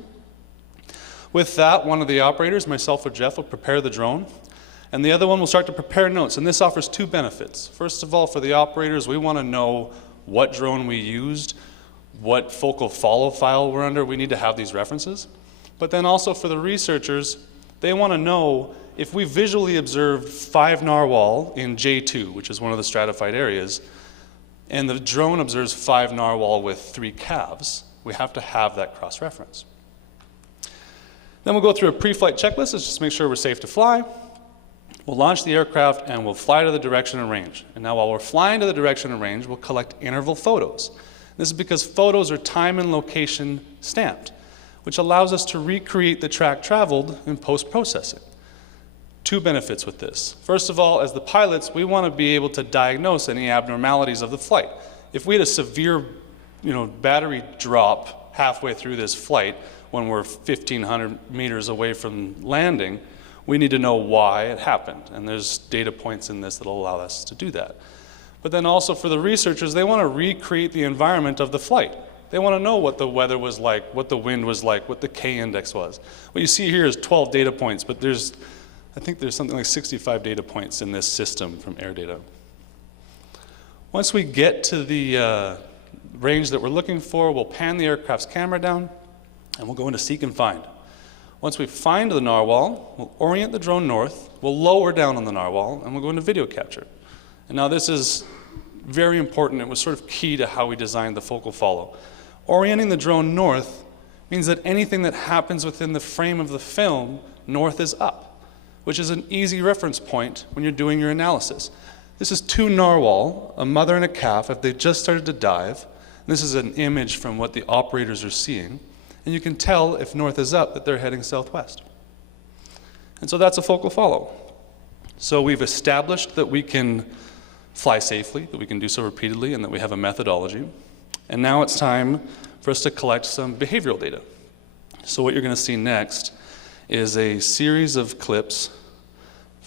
With that, one of the operators, myself or Jeff, will prepare the drone, and the other one will start to prepare notes. And this offers 2 benefits. First of all, for the operators, we want to know what drone we used, what focal follow file we're under. We need to have these references. But then also for the researchers, they want to know if we visually observed 5 narwhal in J2, which is one of the stratified areas, and the drone observes 5 narwhal with 3 calves, we have to have that cross-reference. Then we'll go through a pre-flight checklist, just to make sure we're safe to fly. We'll launch the aircraft and we'll fly to the direction and range. And now while we're flying to the direction and range, we'll collect interval photos. This is because photos are time and location stamped, which allows us to recreate the track traveled in post-processing. 2 benefits with this. First of all, as the pilots, we want to be able to diagnose any abnormalities of the flight. If we had a severe battery drop halfway through this flight when we're 1,500 meters away from landing, we need to know why it happened. And there's data points in this that will allow us to do that. But then also for the researchers, they want to recreate the environment of the flight. They want to know what the weather was like, what the wind was like, what the K-index was. What you see here is 12 data points, but I think there's something like 65 data points in this system from air data. Once we get to the range that we're looking for, we'll pan the aircraft's camera down, and we'll go into seek and find. Once we find the narwhal, we'll orient the drone north, we'll lower down on the narwhal, and we'll go into video capture. And now this is very important. It was sort of key to how we designed the focal follow. Orienting the drone north means that anything that happens within the frame of the film, north is up, which is an easy reference point when you're doing your analysis. This is 2 narwhal, a mother and a calf, if they've just started to dive. This is an image from what the operators are seeing. And you can tell if north is up that they're heading southwest. And so that's a focal follow. So we've established that we can fly safely, that we can do so repeatedly, and that we have a methodology. And now it's time for us to collect some behavioral data. So what you're going to see next is a series of clips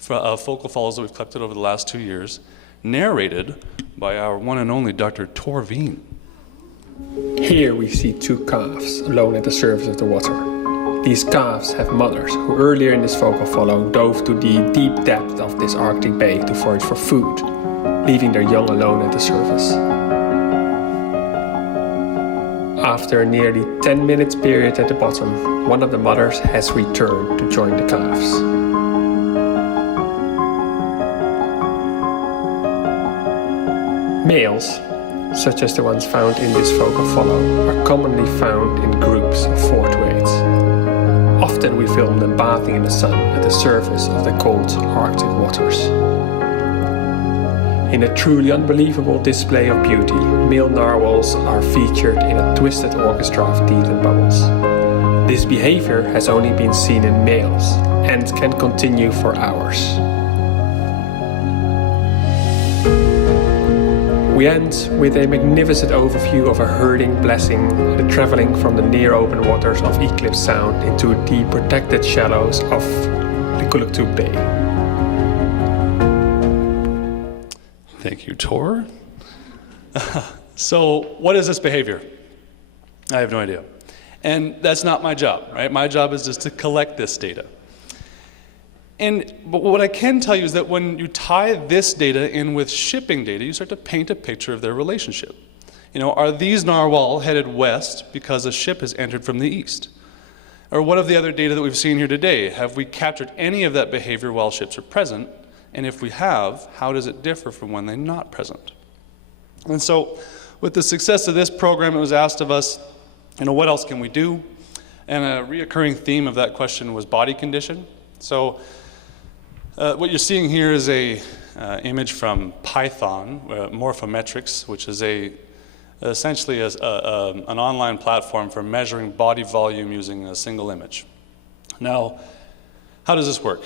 of focal follows that we've collected over the last 2 years, narrated by our one and only Dr. Tor Veen. Here we see 2 calves alone at the surface of the water. These calves have mothers who earlier in this focal follow dove to the deep depth of this Arctic bay to forage for food, leaving their young alone at the surface. After a nearly 10 minutes period at the bottom, one of the mothers has returned to join the calves. Males, such as the ones found in this focal follow, are commonly found in groups of 4 to 8. Often we film them bathing in the sun at the surface of the cold Arctic waters. In a truly unbelievable display of beauty, male narwhals are featured in a twisted orchestra of teeth and bubbles. This behavior has only been seen in males and can continue for hours. We end with a magnificent overview of a herding blessing traveling from the near open waters of Eclipse Sound into the protected shallows of the Kuluktuk Bay. Thank you, Tor. So what is this behavior? I have no idea. And that's not my job, right? My job is just to collect this data. But what I can tell you is that when you tie this data in with shipping data, you start to paint a picture of their relationship. You know, are these narwhal headed west because a ship has entered from the east? Or what of the other data that we've seen here today? Have we captured any of that behavior while ships are present? And if we have, how does it differ from when they're not present? And so with the success of this program, it was asked of us, you know, what else can we do? And a reoccurring theme of that question was body condition. So what you're seeing here is a image from Python, Morphometrics, which is essentially an online platform for measuring body volume using a single image. Now, how does this work?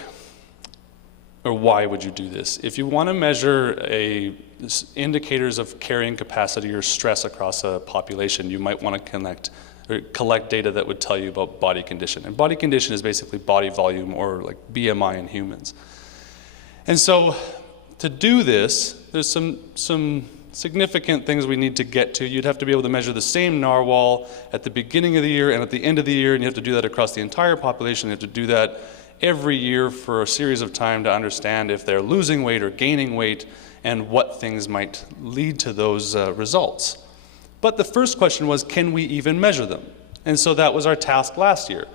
Or why would you do this? If you want to measure indicators of carrying capacity or stress across a population, you might want to collect data that would tell you about body condition. And body condition is basically body volume, or like BMI in humans. And so to do this, there's some significant things we need to get to. You'd have to be able to measure the same narwhal at the beginning of the year and at the end of the year, and you have to do that across the entire population. You have to do that every year for a series of time to understand if they're losing weight or gaining weight and what things might lead to those results. But the first question was, can we even measure them? And so that was our task last year.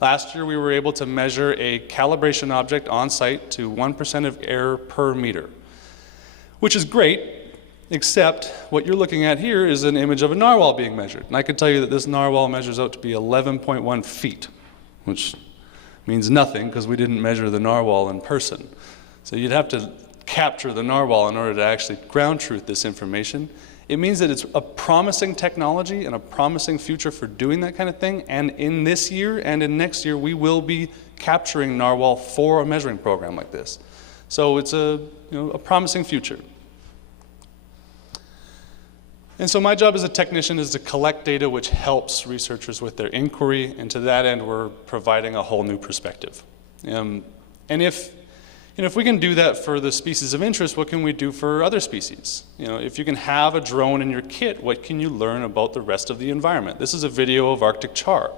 Last year we were able to measure a calibration object on site to 1% of error per meter, which is great, except what you're looking at here is an image of a narwhal being measured. And I can tell you that this narwhal measures out to be 11.1 feet, which means nothing because we didn't measure the narwhal in person. So you'd have to capture the narwhal in order to actually ground truth this information. It means that it's a promising technology and a promising future for doing that kind of thing. And in this year and in next year, we will be capturing narwhal for a measuring program like this. So it's a promising future. And so my job as a technician is to collect data which helps researchers with their inquiry, and to that end we're providing a whole new perspective. And if we can do that for the species of interest, what can we do for other species? If you can have a drone in your kit, what can you learn about the rest of the environment? This is a video of Arctic char.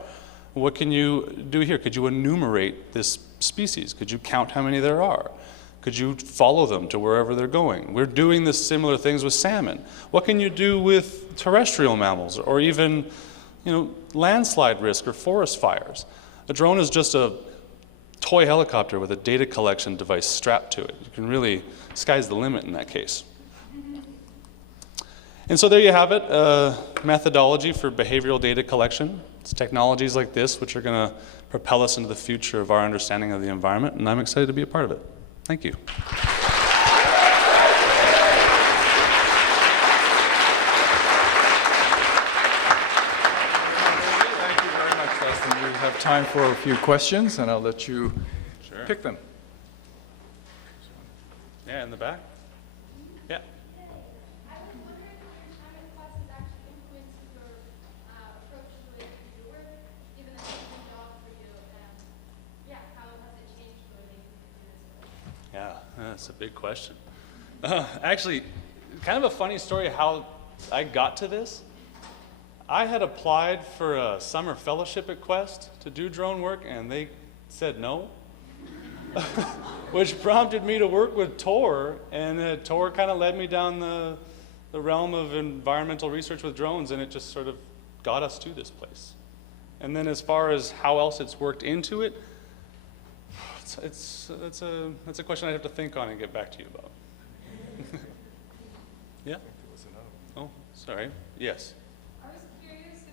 What can you do here? Could you enumerate this species? Could you count how many there are? Could you follow them to wherever they're going? We're doing this similar things with salmon. What can you do with terrestrial mammals, or even landslide risk or forest fires? A drone is just a toy helicopter with a data collection device strapped to it. You can really, sky's the limit in that case. And so there you have it, a methodology for behavioral data collection. It's technologies like this which are going to propel us into the future of our understanding of the environment, and I'm excited to be a part of it. Thank you. Thank you very much, Dustin. We have time for a few questions, and I'll let you pick them. Yeah, in the back. Yeah. I was wondering if your time in class has actually influenced your approach to your work, given that it's a new job for you, and how has it changed the way that you do this work? Yeah, that's a big question. Actually, kind of a funny story how I got to this. I had applied for a summer fellowship at Quest to do drone work, and they said no, which prompted me to work with Tor, and Tor kind of led me down the realm of environmental research with drones, and it just sort of got us to this place. And then as far as how else it's worked into it, that's a question I have to think on and get back to you about. Yeah? Oh, sorry. Yes. I was curious if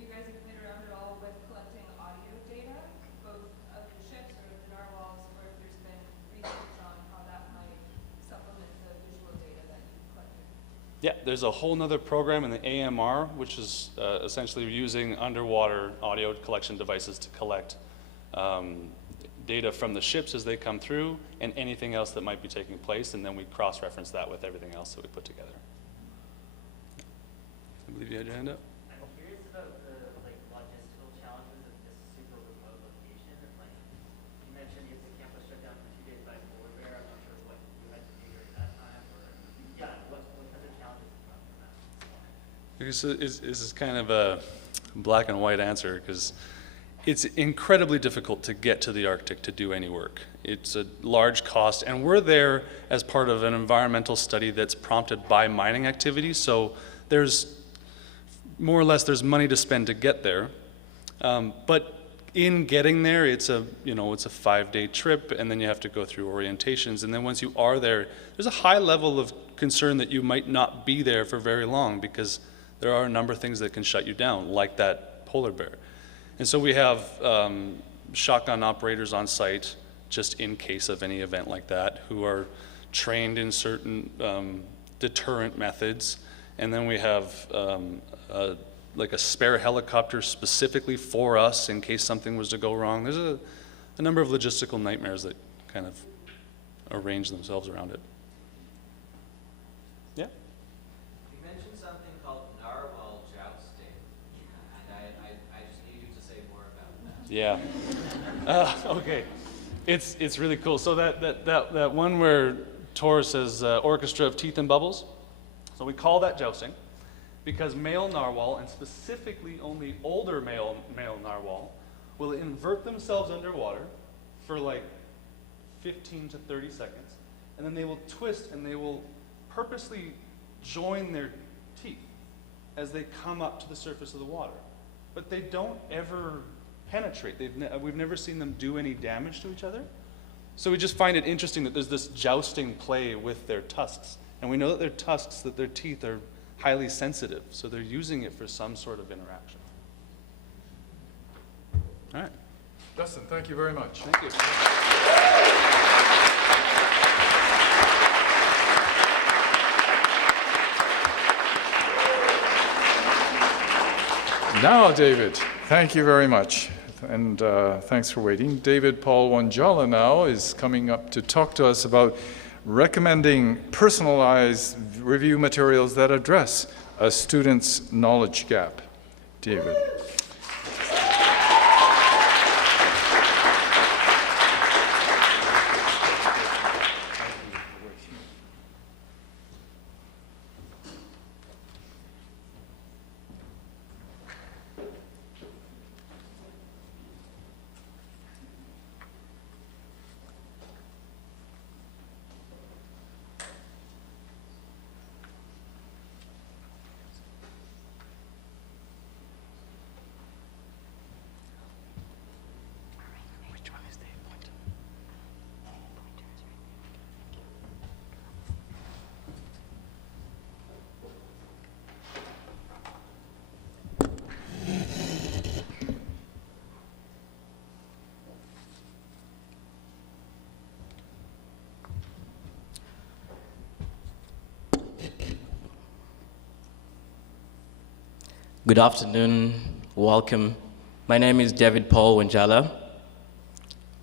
you guys have played around at all with collecting audio data, both of the ships or the narwhals, or if there's been research on how that might supplement the visual data that you've collected. Yeah, there's a whole nother program in the AMR, which is essentially using underwater audio collection devices to collect data from the ships as they come through and anything else that might be taking place, and then we cross-reference that with everything else that we put together. I believe you had your hand up. I'm curious about the logistical challenges of this super remote location. You mentioned if the campus shut down for 2 days by polar bear. I'm not sure what you had to do during This is kind of a black and white answer, because it's incredibly difficult to get to the Arctic to do any work. It's a large cost, and we're there as part of an environmental study that's prompted by mining activities, so there's more or less there's money to spend to get there. But in getting there, it's a 5-day trip, and then you have to go through orientations, and then once you are there, there's a high level of concern that you might not be there for very long, because there are a number of things that can shut you down, like that polar bear. And so we have shotgun operators on site, just in case of any event like that, who are trained in certain deterrent methods. And then we have like a spare helicopter specifically for us in case something was to go wrong. There's a number of logistical nightmares that kind of arrange themselves around it. Yeah? You mentioned something called narwhal jousting, and I just need you to say more about that. Yeah. Okay. It's really cool. So that one where Tor says orchestra of teeth and bubbles, so we call that jousting, because male narwhal, and specifically only older male narwhal, will invert themselves underwater for like 15 to 30 seconds, and then they will twist and they will purposely join their teeth as they come up to the surface of the water. But they don't ever penetrate. We've never seen them do any damage to each other. So we just find it interesting that there's this jousting play with their tusks. And we know that their tusks, that their teeth are highly sensitive, so they're using it for some sort of interaction. All right. Dustin, thank you very much. Thank you. Now, David, thank you very much. And thanks for waiting. David Paul Wanjala now is coming up to talk to us about recommending personalized review materials that address a student's knowledge gap. David. Good afternoon, welcome. My name is David Paul Wanjala,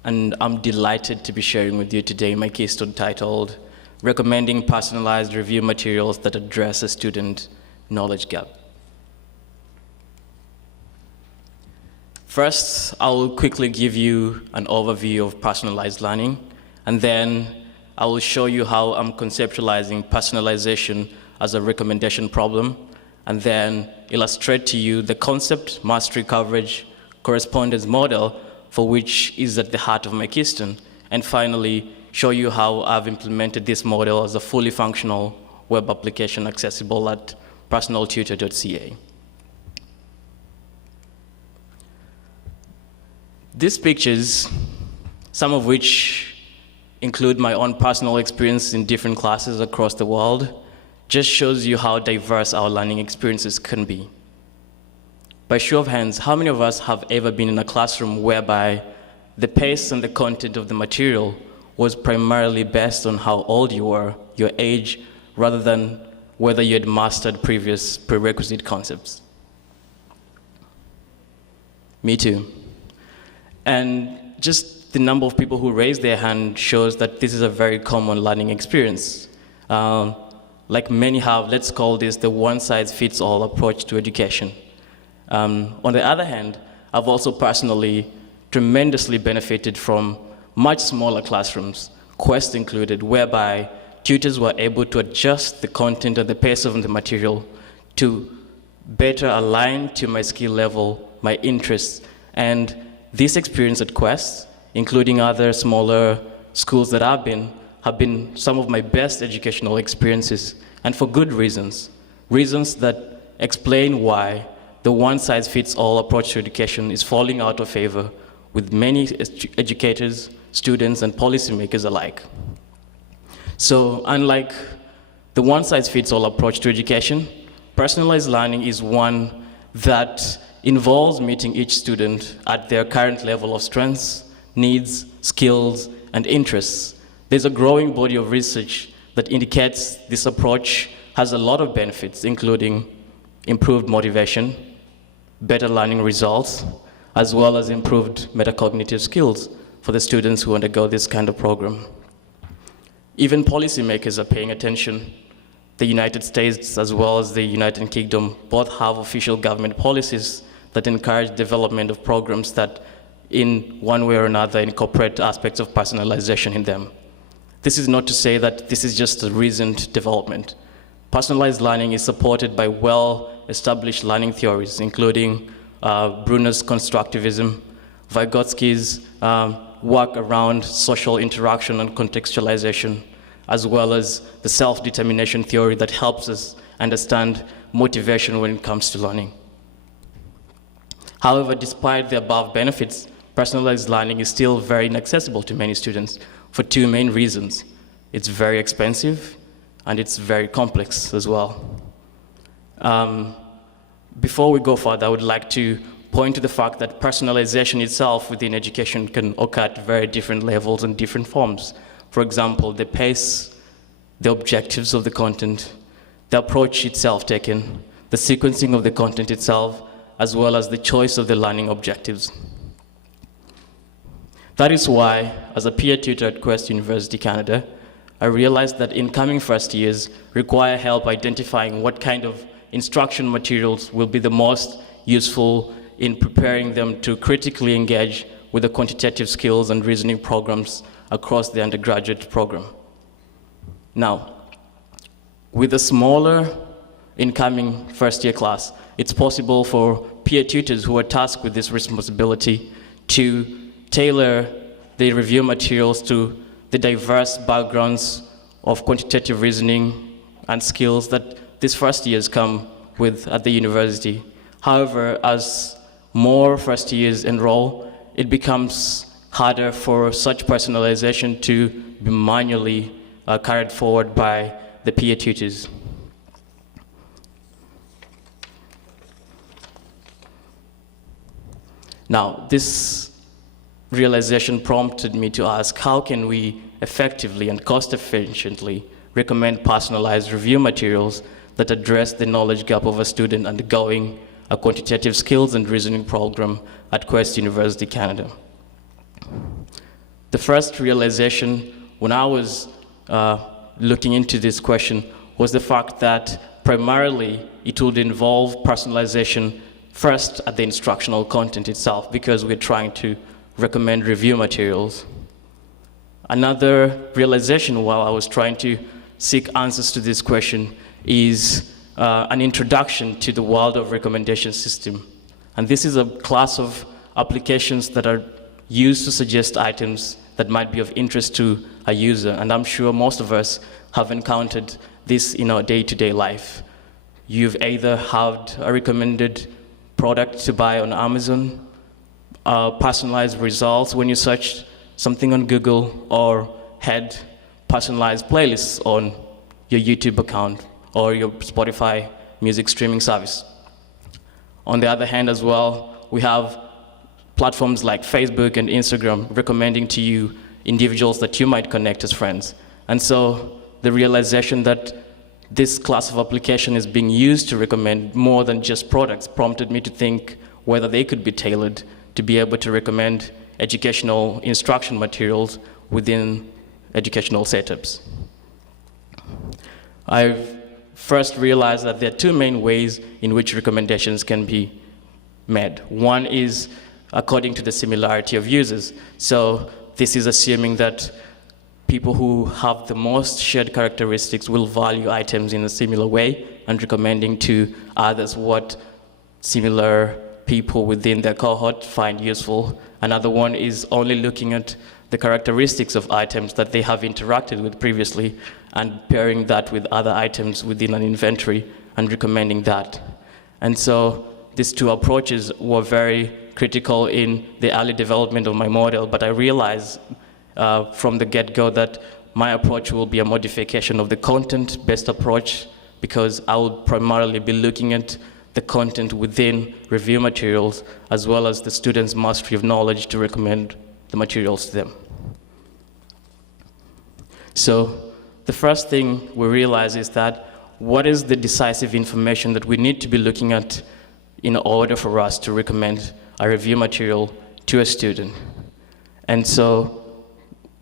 and I'm delighted to be sharing with you today my Keystone titled, Recommending Personalized Review Materials That Address a Student Knowledge Gap. First, I will quickly give you an overview of personalized learning, and then I will show you how I'm conceptualizing personalization as a recommendation problem, and then illustrate to you the concept, mastery, coverage, correspondence model for which is at the heart of my Keystone, and finally show you how I've implemented this model as a fully functional web application accessible at personaltutor.ca. These pictures, some of which include my own personal experience in different classes across the world, just shows you how diverse our learning experiences can be. By show of hands, how many of us have ever been in a classroom whereby the pace and the content of the material was primarily based on how old you were, your age, rather than whether you had mastered previous prerequisite concepts? Me too. And just the number of people who raised their hand shows that this is a very common learning experience. Like many have, let's call this the one-size-fits-all approach to education. On the other hand, I've also personally tremendously benefited from much smaller classrooms, Quest included, whereby tutors were able to adjust the content and the pace of the material to better aligned to my skill level, my interests. And this experience at Quest, including other smaller schools that I've been, have been some of my best educational experiences, and for good reasons. Reasons that explain why the one-size-fits-all approach to education is falling out of favor with many educators, students, and policymakers alike. So unlike the one-size-fits-all approach to education, personalized learning is one that involves meeting each student at their current level of strengths, needs, skills, and interests. There's a growing body of research that indicates this approach has a lot of benefits, including improved motivation, better learning results, as well as improved metacognitive skills for the students who undergo this kind of program. Even policymakers are paying attention. The United States, as well as the United Kingdom, both have official government policies that encourage development of programs that, in one way or another, incorporate aspects of personalization in them. This is not to say that this is just a recent development. Personalized learning is supported by well-established learning theories, including Bruner's constructivism, Vygotsky's work around social interaction and contextualization, as well as the self-determination theory that helps us understand motivation when it comes to learning. However, despite the above benefits, personalized learning is still very inaccessible to many students for two main reasons. It's very expensive, and it's very complex as well. Before we go further, I would like to point to the fact that personalization itself within education can occur at very different levels and different forms. For example, the pace, the objectives of the content, the approach itself taken, the sequencing of the content itself, as well as the choice of the learning objectives. That is why, as a peer tutor at Quest University, Canada, I realized that incoming first years require help identifying what kind of instruction materials will be the most useful in preparing them to critically engage with the quantitative skills and reasoning programs across the undergraduate program. Now, with a smaller incoming first-year class, it's possible for peer tutors who are tasked with this responsibility to tailor the review materials to the diverse backgrounds of quantitative reasoning and skills that these first years come with at the university. However, as more first years enroll, it becomes harder for such personalization to be manually carried forward by the peer tutors. Now, this realization prompted me to ask, how can we effectively and cost-efficiently recommend personalized review materials that address the knowledge gap of a student undergoing a quantitative skills and reasoning program at Quest University, Canada? The first realization when I was looking into this question was the fact that primarily it would involve personalization first at the instructional content itself, because we're trying to recommend review materials. Another realization while I was trying to seek answers to this question is an introduction to the world of recommendation system. And this is a class of applications that are used to suggest items that might be of interest to a user. And I'm sure most of us have encountered this in our day-to-day life. You've either had a recommended product to buy on Amazon, personalized results when you search something on Google, or had personalized playlists on your YouTube account or your Spotify music streaming service. On the other hand as well, we have platforms like Facebook and Instagram recommending to you individuals that you might connect as friends. And so the realization that this class of application is being used to recommend more than just products prompted me to think whether they could be tailored to be able to recommend educational instruction materials within educational setups. I've first realized that there are two main ways in which recommendations can be made. One is according to the similarity of users. So this is assuming that people who have the most shared characteristics will value items in a similar way and recommending to others what similar people within their cohort find useful. Another one is only looking at the characteristics of items that they have interacted with previously and pairing that with other items within an inventory and recommending that. And so these two approaches were very critical in the early development of my model, but I realized from the get-go that my approach will be a modification of the content-based approach, because I will primarily be looking at the content within review materials as well as the students' mastery of knowledge to recommend the materials to them. So the first thing we realize is that what is the decisive information that we need to be looking at in order for us to recommend a review material to a student. And so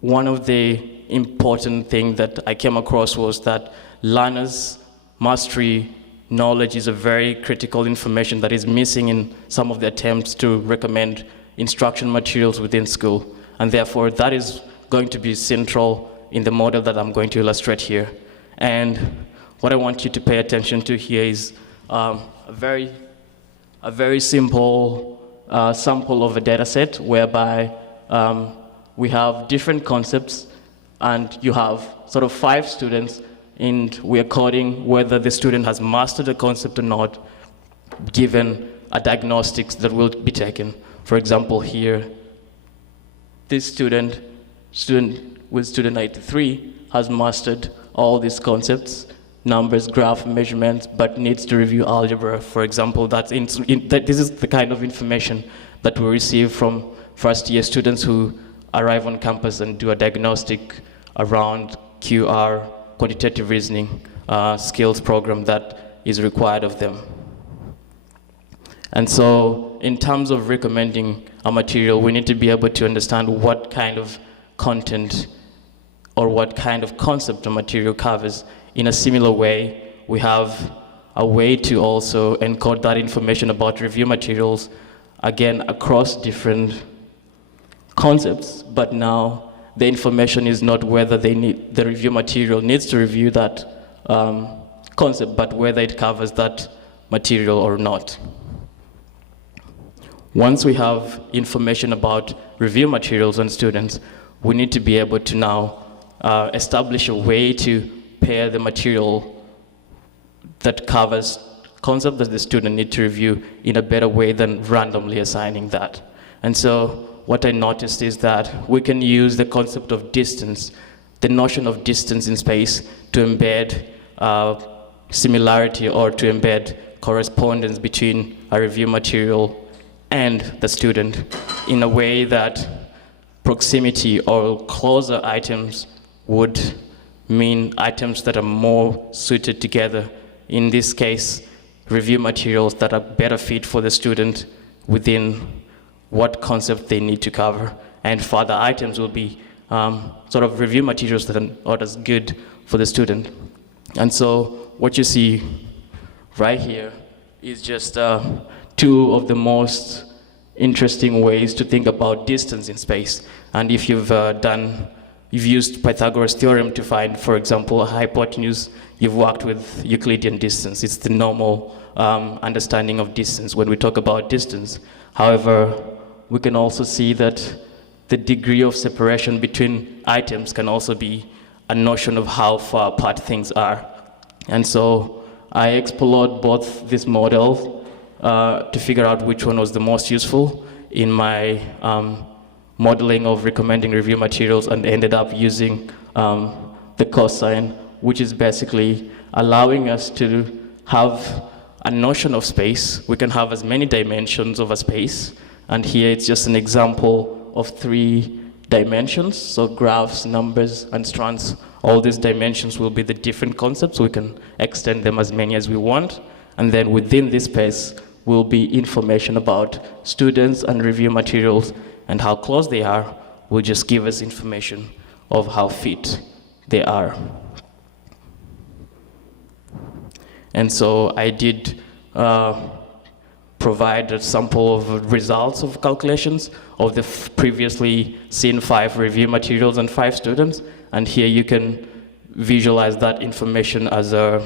one of the important things that I came across was that learners' mastery knowledge is a very critical information that is missing in some of the attempts to recommend instruction materials within school. And therefore, that is going to be central in the model that I'm going to illustrate here. And what I want you to pay attention to here is a very simple sample of a data set whereby we have different concepts, and you have sort of 5 students, and we are coding whether the student has mastered a concept or not, given a diagnostics that will be taken. For example, here, this student with student 93 has mastered all these concepts, numbers, graph, measurements, but needs to review algebra. For example, this is the kind of information that we receive from first-year students who arrive on campus and do a diagnostic around QR, quantitative reasoning skills program that is required of them. And so in terms of recommending a material, we need to be able to understand what kind of content or what kind of concept a material covers. In a similar way, we have a way to also encode that information about review materials, again, across different concepts, but now the information is not whether the review material needs to review that concept, but whether it covers that material or not. Once we have information about review materials and students, we need to be able to now establish a way to pair the material that covers concept that the student needs to review in a better way than randomly assigning that. And so what I noticed is that we can use the concept of distance, the notion of distance in space, to embed similarity or to embed correspondence between a review material and the student in a way that proximity or closer items would mean items that are more suited together. In this case, review materials that are better fit for the student within what concept they need to cover. And further items will be sort of review materials that are not as good for the student. And so what you see right here is just 2 of the most interesting ways to think about distance in space. And if you've used Pythagoras' theorem to find, for example, a hypotenuse, you've worked with Euclidean distance. It's the normal understanding of distance when we talk about distance. However, we can also see that the degree of separation between items can also be a notion of how far apart things are. And so I explored both these models to figure out which one was the most useful in my modeling of recommending review materials, and ended up using the cosine, which is basically allowing us to have a notion of space. We can have as many dimensions of a space, and here it's just an example of 3 dimensions, so graphs, numbers, and strands. All these dimensions will be the different concepts. We can extend them as many as we want, and then within this space will be information about students and review materials, and how close they are will just give us information of how fit they are. And so I did provide a sample of results of calculations of the previously seen 5 review materials and 5 students. And here you can visualize that information as a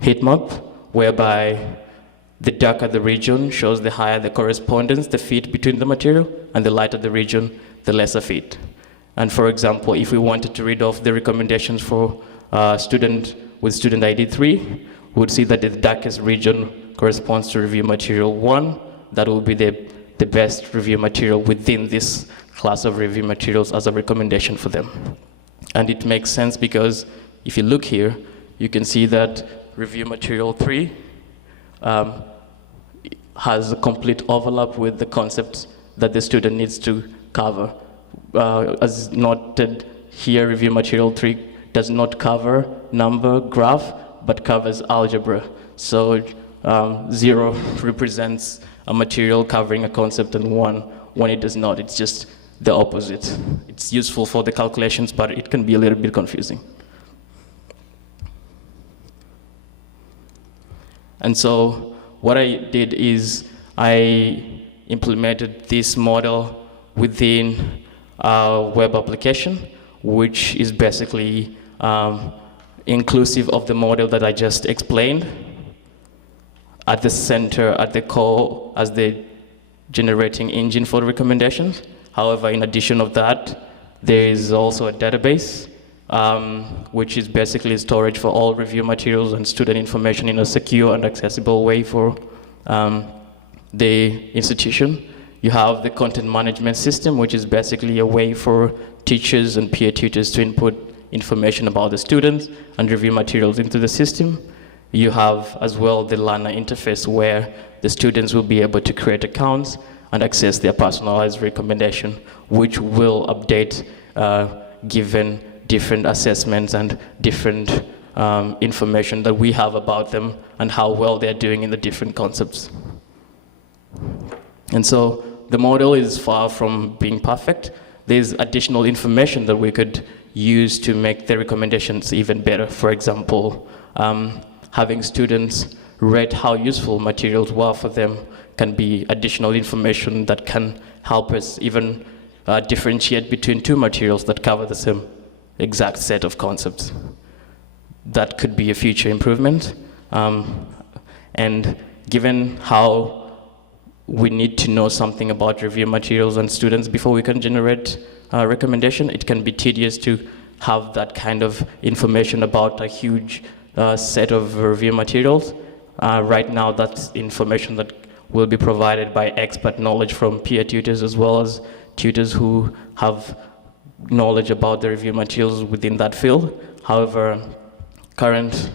heat map, whereby the darker the region shows the higher the correspondence, the fit between the material, and the lighter the region, the lesser fit. And for example, if we wanted to read off the recommendations for student with student ID 3, we would see that the darkest region corresponds to review material 1. That will be the best review material within this class of review materials as a recommendation for them. And it makes sense because if you look here, you can see that review material 3 has a complete overlap with the concepts that the student needs to cover. As noted here, review material 3 does not cover number graph, but covers algebra. So 0 represents a material covering a concept, and 1 when it does not. It's just the opposite. It's useful for the calculations, but it can be a little bit confusing. And so what I did is I implemented this model within a web application, which is basically inclusive of the model that I just explained, at the center, at the core, as the generating engine for the recommendations. However, in addition of that, there is also a database, which is basically storage for all review materials and student information in a secure and accessible way for the institution. You have the content management system, which is basically a way for teachers and peer tutors to input information about the students and review materials into the system. You have as well the learner interface, where the students will be able to create accounts and access their personalized recommendation, which will update given different assessments and different information that we have about them and how well they're doing in the different concepts. And so the model is far from being perfect. There's additional information that we could use to make the recommendations even better. For example, having students rate how useful materials were for them can be additional information that can help us even differentiate between 2 materials that cover the same exact set of concepts. That could be a future improvement. And given how we need to know something about review materials and students before we can generate a recommendation, it can be tedious to have that kind of information about a huge set of review materials. Right now, that's information that will be provided by expert knowledge from peer tutors, as well as tutors who have knowledge about the review materials within that field. However, current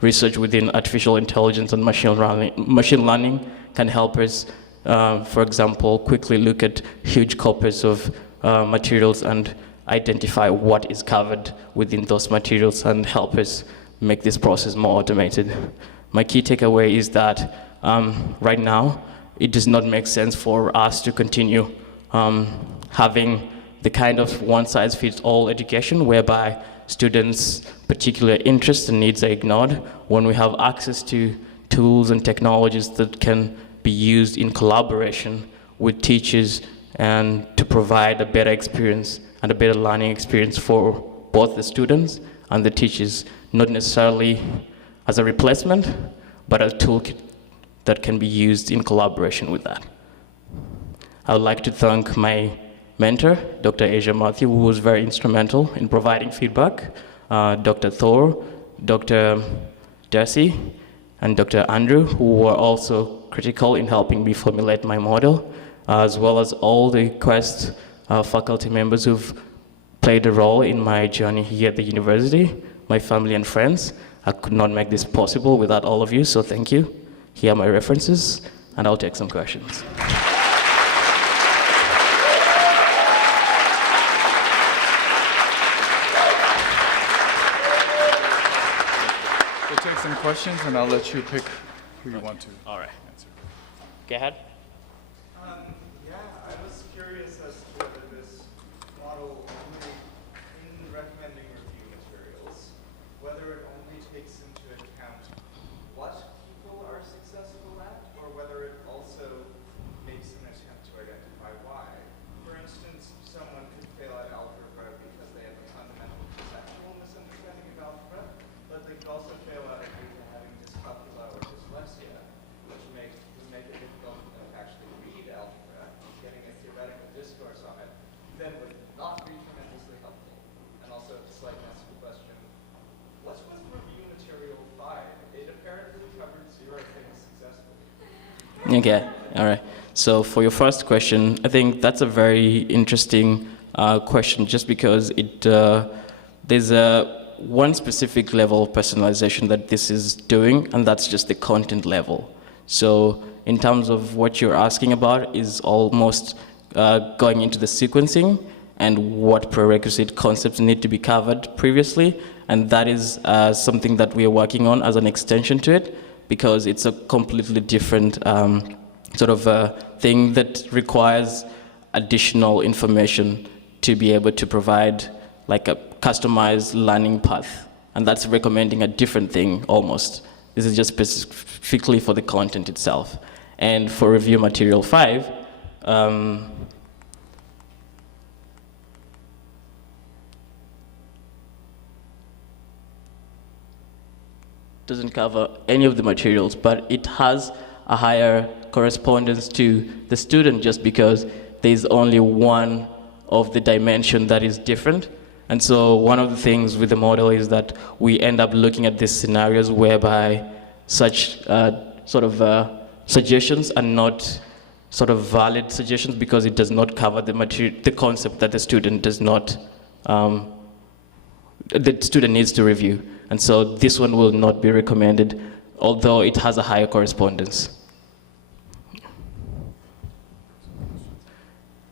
research within artificial intelligence and machine learning can help us, for example, quickly look at huge corpus of materials and identify what is covered within those materials and help us make this process more automated. My key takeaway is that right now, it does not make sense for us to continue having the kind of one-size-fits-all education whereby students' particular interests and needs are ignored when we have access to tools and technologies that can be used in collaboration with teachers and to provide a better experience and a better learning experience for both the students and the teachers, not necessarily as a replacement, but a toolkit that can be used in collaboration with that. I would like to thank my mentor, Dr. Asia Matthew, who was very instrumental in providing feedback, Dr. Thor, Dr. Darcy, and Dr. Andrew, who were also critical in helping me formulate my model, as well as all the Quest faculty members who've played a role in my journey here at the university, my family and friends. I could not make this possible without all of you, so thank you. Here are my references, and I'll take some questions. We'll take some questions, and I'll let you pick who you want to. All right. Answer. Go ahead. Yeah, I was curious as to whether this model only, in recommending review materials, whether it only takes into account what people are successful at, Okay, all right. So for your first question, I think that's a very interesting question, just because there's one specific level of personalization that this is doing, and that's just the content level. So in terms of what you're asking about is almost going into the sequencing and what prerequisite concepts need to be covered previously, and that is something that we are working on as an extension to it, because it's a completely different sort of thing that requires additional information to be able to provide like a customized learning path. And that's recommending a different thing almost. This is just specifically for the content itself. And for review material 5, doesn't cover any of the materials, but it has a higher correspondence to the student just because there's only one of the dimension that is different. And so one of the things with the model is that we end up looking at these scenarios whereby such sort of suggestions are not sort of valid suggestions because it does not cover the concept that the student does not, the student needs to review. And so this one will not be recommended, although it has a higher correspondence.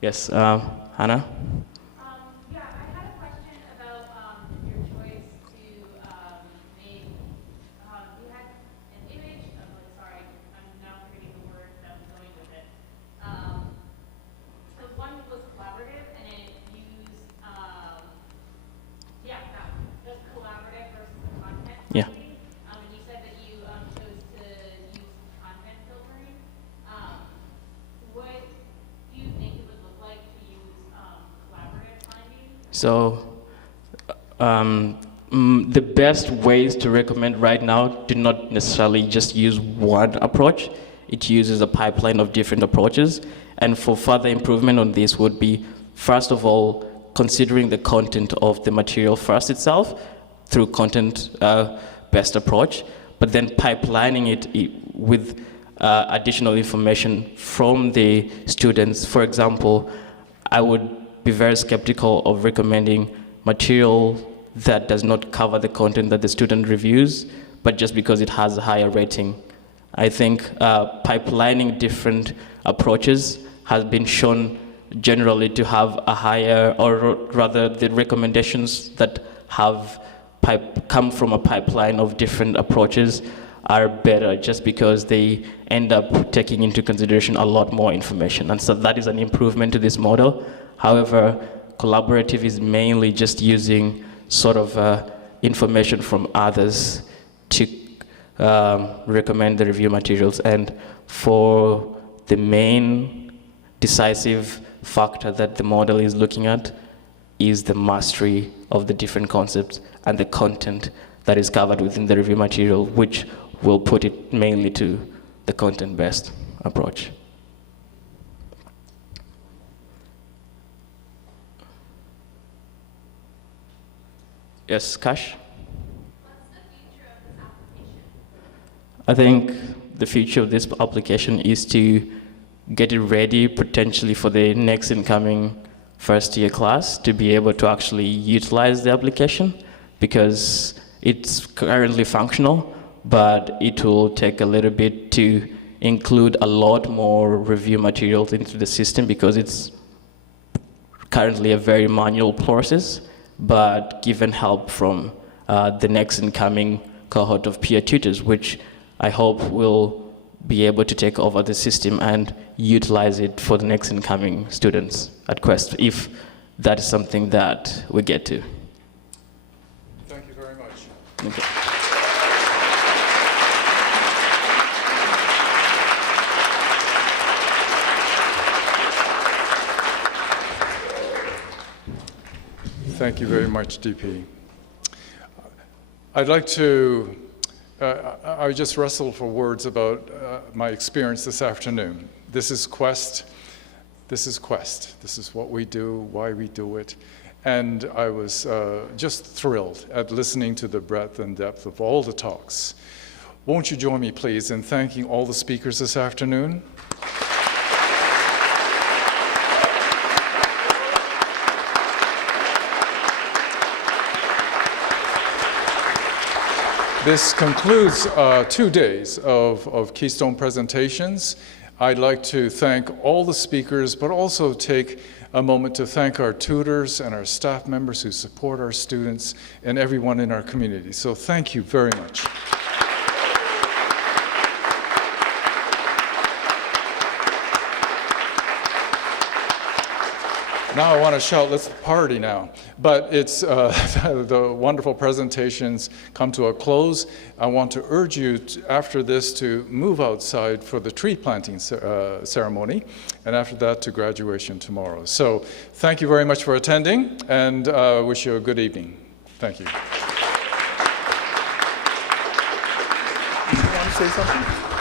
Yes, Hannah? Yeah, I had a question about your choice to make, you had an image of, sorry, I'm now forgetting the word that was going with it. So one was collaborative and it used, yeah, that one, the collaborative versus the content. Yeah. And you said that you chose to use content filtering. What do you think it would look like to use collaborative findings? So the best ways to recommend right now do not necessarily just use one approach. It uses a pipeline of different approaches. And for further improvement on this would be, first of all, considering the content of the material first itself through content-based approach, but then pipelining it with additional information from the students. For example, I would be very skeptical of recommending material that does not cover the content that the student reviews, but just because it has a higher rating. I think pipelining different approaches has been shown generally to have a higher, or rather the recommendations that have come from a pipeline of different approaches are better just because they end up taking into consideration a lot more information. And so that is an improvement to this model. However, collaborative is mainly just using sort of information from others to recommend the review materials. And for the main decisive factor that the model is looking at is the mastery of the different concepts and the content that is covered within the review material, which will put it mainly to the content-based approach. Yes, Kash? What's the future of this application? I think the future of this application is to get it ready potentially for the next incoming first year class to be able to actually utilize the application, because it's currently functional, but it will take a little bit to include a lot more review materials into the system because it's currently a very manual process, but given help from the next incoming cohort of peer tutors, which I hope will be able to take over the system and utilize it for the next incoming students at Quest, if that is something that we get to. Thank you very much. Okay. Thank you very much, DP. I'd like to, I just wrestle for words about my experience this afternoon. This is Quest. This is Quest. This is what we do, why we do it. And I was just thrilled at listening to the breadth and depth of all the talks. Won't you join me, please, in thanking all the speakers this afternoon? This concludes 2 days of Keystone Presentations. I'd like to thank all the speakers, but also take a moment to thank our tutors and our staff members who support our students and everyone in our community. So thank you very much. Now I want to shout, let's party now. But it's the wonderful presentations come to a close. I want to urge you after this to move outside for the tree planting ceremony, and after that to graduation tomorrow. So thank you very much for attending, and wish you a good evening. Thank you. You want to say something?